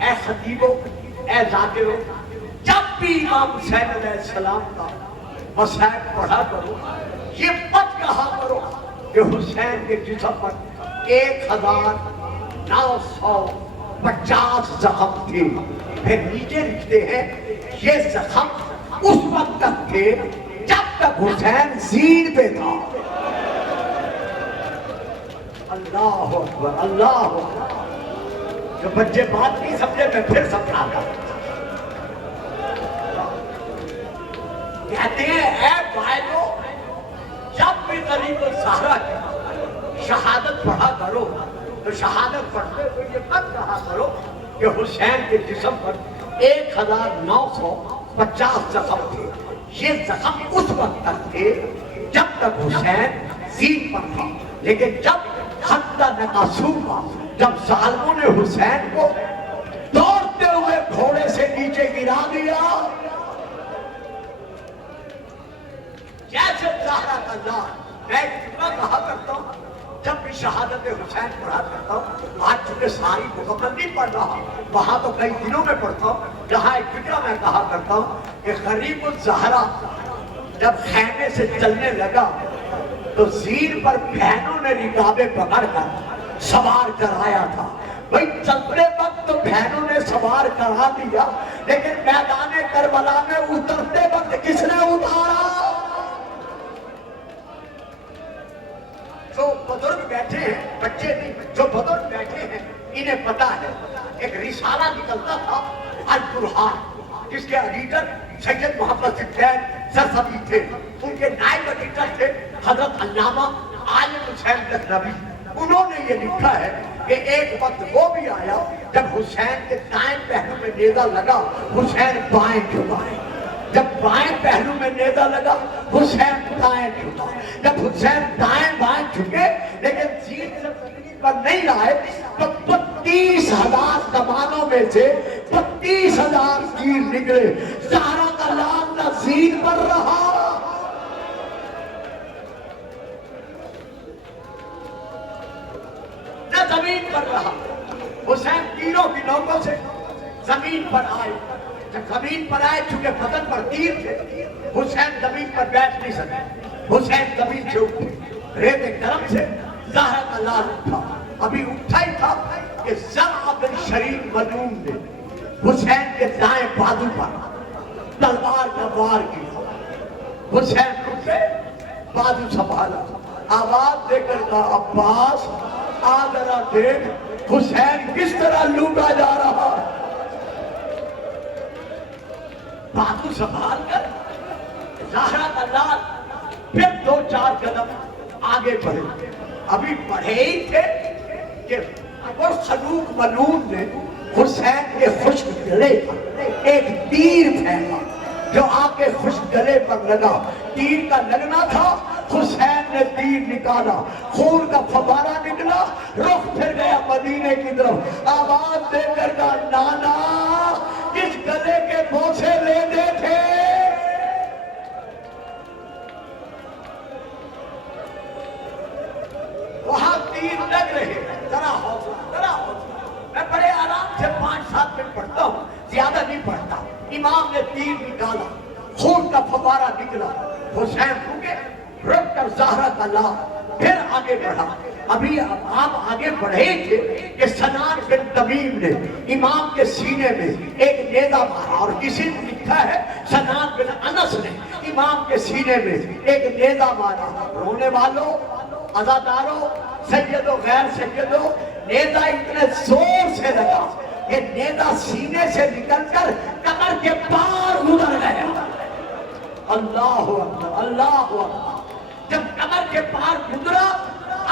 اے خطیبو، اے ذاکرو، جب بھی امام حسین علیہ السلام کا مصائب پڑھا کرو، یہ مت کہا کرو کہ حسین کے جسم پر 1950 زخم تھے۔ پھر نیچے لکھتے ہیں یہ زخم اس وقت تک تھے جب تک حسین زین پہ تھا۔ اللہ اکبر، اللہ اکبر۔ جو بچے بات نہیں سمجھے میں پھر سمجھا گا۔ کہتے ہیں اے بھائیو، جب بھی غریب الزہرا کی شہادت پڑھا کرو تو شہادت پڑھتے ہوئے یہ مت کہا کرو کہ حسین کے جسم پر 1950 زخم تھے۔ یہ زخم اس وقت تک تھے جب تک حسین زین پر تھا، لیکن جب حتی نقاسوما، جب ظالموں نے حسین کو دوڑتے ہوئے گھوڑے سے نیچے گرا دیا، جیسے زہرا کا لال، میں کتنا کہا کرتا ہوں جب بھی شہادت حسین پڑھا کرتا ہوں، آج چونکہ ساری مکمل نہیں پڑھ رہا، وہاں تو کئی دنوں میں پڑھتا ہوں، جہاں ایک فکرہ میں کہا کرتا ہوں کہ غریب الزہرا جب خیمے سے چلنے لگا تو زین پر بہنوں نے رکابیں پکڑ کر سوار کرایا تھا۔ بھئی چلتے وقت تو بہنوں نے سوار کرا دیا، لیکن میدان کربلا میں اترتے وقت کس نے اتارا؟ جو بزرگ بیٹھے ہیں، بچے نہیں، جو بزرگ بیٹھے ہیں انہیں پتا ہے، ایک رسالہ نکلتا تھا البرہان، جس کے ایڈیٹر سید محمد سقین سرسبی تھے، ان کے نائب ایڈیٹر تھے حضرت علامہ عالم حسین غزنوی۔ انہوں نے یہ لکھا ہے کہ ایک وقت وہ بھی آیا جب حسین کے دائیں پہلو میں نیزہ لگا، حسین بائیں جھکائے، جب بائیں پہلو میں نیزہ لگا حسین دائیں جھکائے، جب حسین دائیں بائیں جھکے لیکن زین سے زمین پر نہیں آئے تو 32,000 کمانوں میں سے 32,000 تیر نکلے، زہرا کا لال نہ زین پر رہا نہ زمین پر رہا۔ حسین تیروں کی نوکوں سے زمین پر آئے، جب زمین پر آئے چونکہ بدن پر تیر تھے، حسین زمین پر بیٹھ نہیں سکے، حسین زمین سے اٹھے، ریت کرم سے زہرا کا لال اٹھا، ابھی اٹھا ہی تھا کہ زرع بن شریف مجنون نے حسین کے دائیں بازو پر تلوار کا وار کیا، حسین اٹھے، بازو سنبھالا، آواز دے کر کہا عباس آ ذرا دیکھ حسین کس طرح لوٹا جا رہا۔ بازو سنبھال کر زہرا کا پھر 2-4 قدم آگے بڑھے. ابھی بڑھے ہی تھے کہ ابو صدوق ملعون نے حسین کے خشک گلے پر ایک تیر پھینکا جو آ کے خشک گلے پر لگا. تیر کا لگنا تھا، حسین نے تیر نکالا، خون کا فوارہ نکلا، رخ پھر گیا مدینے کی طرف. آواز دے کر کہا نانا کس گلے کے بوسے لینے تھے؟ وہاں تیر لگ رہے ہیں. ذرا حوصلہ. میں بڑے آرام سے 5-7 منٹ پڑھتا ہوں، زیادہ نہیں پڑھتا. امام نے تیر نکالا، خون کا فوارہ نکلا. حسین رک کر زہرا کا لا پھر آگے بڑھا. ابھی آپ آگے بڑھے تھے کہ سنان بن تمیم نے امام کے سینے میں ایک نیزہ مارا. اور کسی نے لکھا ہے سنان بن انس نے امام کے سینے میں ایک نیزہ مارا. رونے والوں، عزاداروں، سیدوں غیر سیدوں، نیزہ اتنے زور سے لگا کہ نیزہ سینے سے نکل کر کمر کے پار گزر گیا. اللہ اکبر، اللہ اکبر. جب کمر کے پار گزرا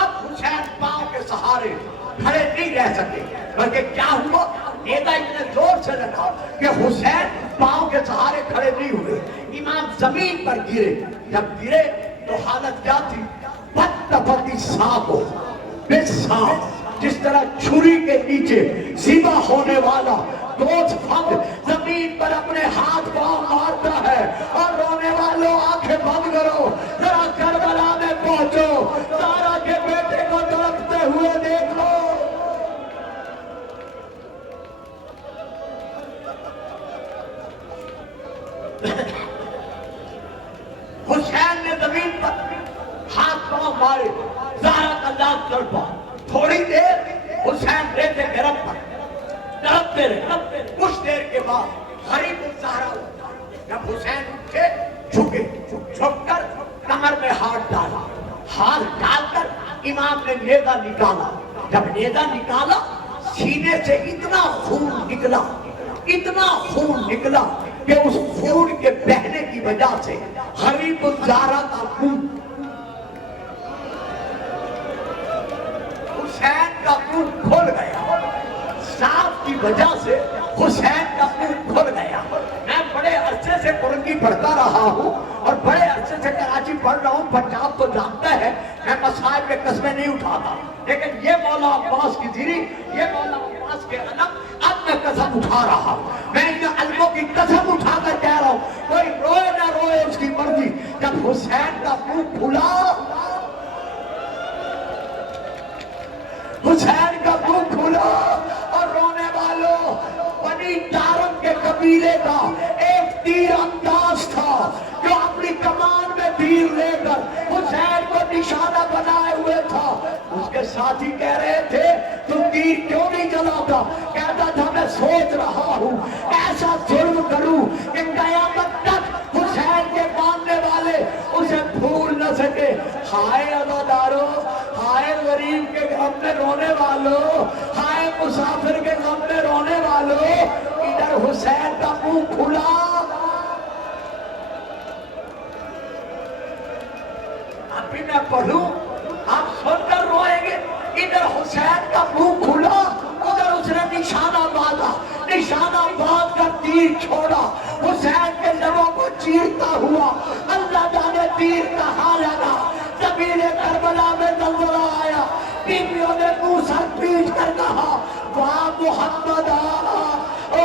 اب حسین پاؤں کے سہارے کھڑے نہیں رہ سکے، بلکہ کیا ہوا، نیزہ اتنے زور سے لگا کہ حسین پاؤں کے سہارے کھڑے نہیں ہوئے. امام زمین پر گرے. جب گرے تو حالت کیا تھی؟ بَتَّفَتِ سَاقُ بِالسَّاقِ. جس طرح چھری کے نیچے ذبح ہونے والا گوشت پھند زمین پر اپنے ہاتھ پاؤں مارتا ہے. اور رونے والوں آنکھیں بند کرو، ذرا کربلا میں پہنچو، زہرا کے بیٹے کو تڑپتے ہوئے دیکھو. حسین نے زمین پر ہاتھ پاؤں مارے، زہرا کا لاش تڑپا. تھوڑی دیر حسین ریتے گرم پر تڑپتے رہے. کچھ دیر کے بعد غریب الزہرا ہوتا. جب حسین اٹھے جھکے، جھک کر کمر میں ہاتھ ڈالا. ہاتھ ڈال کر امام نے نیزہ نکالا. جب نیزہ نکالا سینے سے اتنا خون نکلا، اتنا خون نکلا کہ اس خون کے بہنے کی وجہ سے غریب الزہرا کا منہ، حسین کا منہ کھل گیا. سانپ کی وجہ سے حسین کا منہ کھل گیا. میں بڑے عرصے سے قرآن پڑھتا رہا ہوں اور بڑے عرصے سے کراچی پڑھ رہا ہوں. پنجاب تو جانتا ہے میں مصائب کے قسمیں نہیں اٹھاتا، لیکن یہ مولا عباس کی زیری، یہ مولا عباس کے علم، اب میں قسم اٹھا رہا ہوں. میں ان علموں کی قسم اٹھا کر کہہ رہا ہوں، کوئی روئے نہ روئے اس کی مرضی. جب حسین کا منہ کھلا، حسین کا منہ کھلا اور رونے والوں، بنی تارم کے قبیلے کا ایک تیر انداز تھا جو اپنی کمان میں تیر لے کر حسین کو نشانہ بنائے ہوئے تھا. اس کے ساتھی کہہ رہے تھے تم تیر کیوں نہیں جلاتا؟ کہتا تھا میں سوچ رہا ہوں ایسا ظلم کروں کہ قیامت تک حسین کے ماننے والے اسے بھول نہ سکے. ہائے عزادارو، ہائے غریب کے غم میں رونے والوں، ہائے مسافر کے غم میں رونے والوں، ادھر حسین کا منہ کھلا. ابھی میں پڑھوں آپ سن کر روئیں گے. ادھر حسین کا منہ کھلا، ادھر اس نے نشانہ باندھا، نشانہ باندھ کر تیر چھوڑا. حسین کے لبوں کو چیرتا ہوا اللہ جانے تیر کہاں لگا. زمین کربلا میں زلزلہ آیا، بیویوں نے منہ سر پیٹ کر کہا واہ محمد آ، او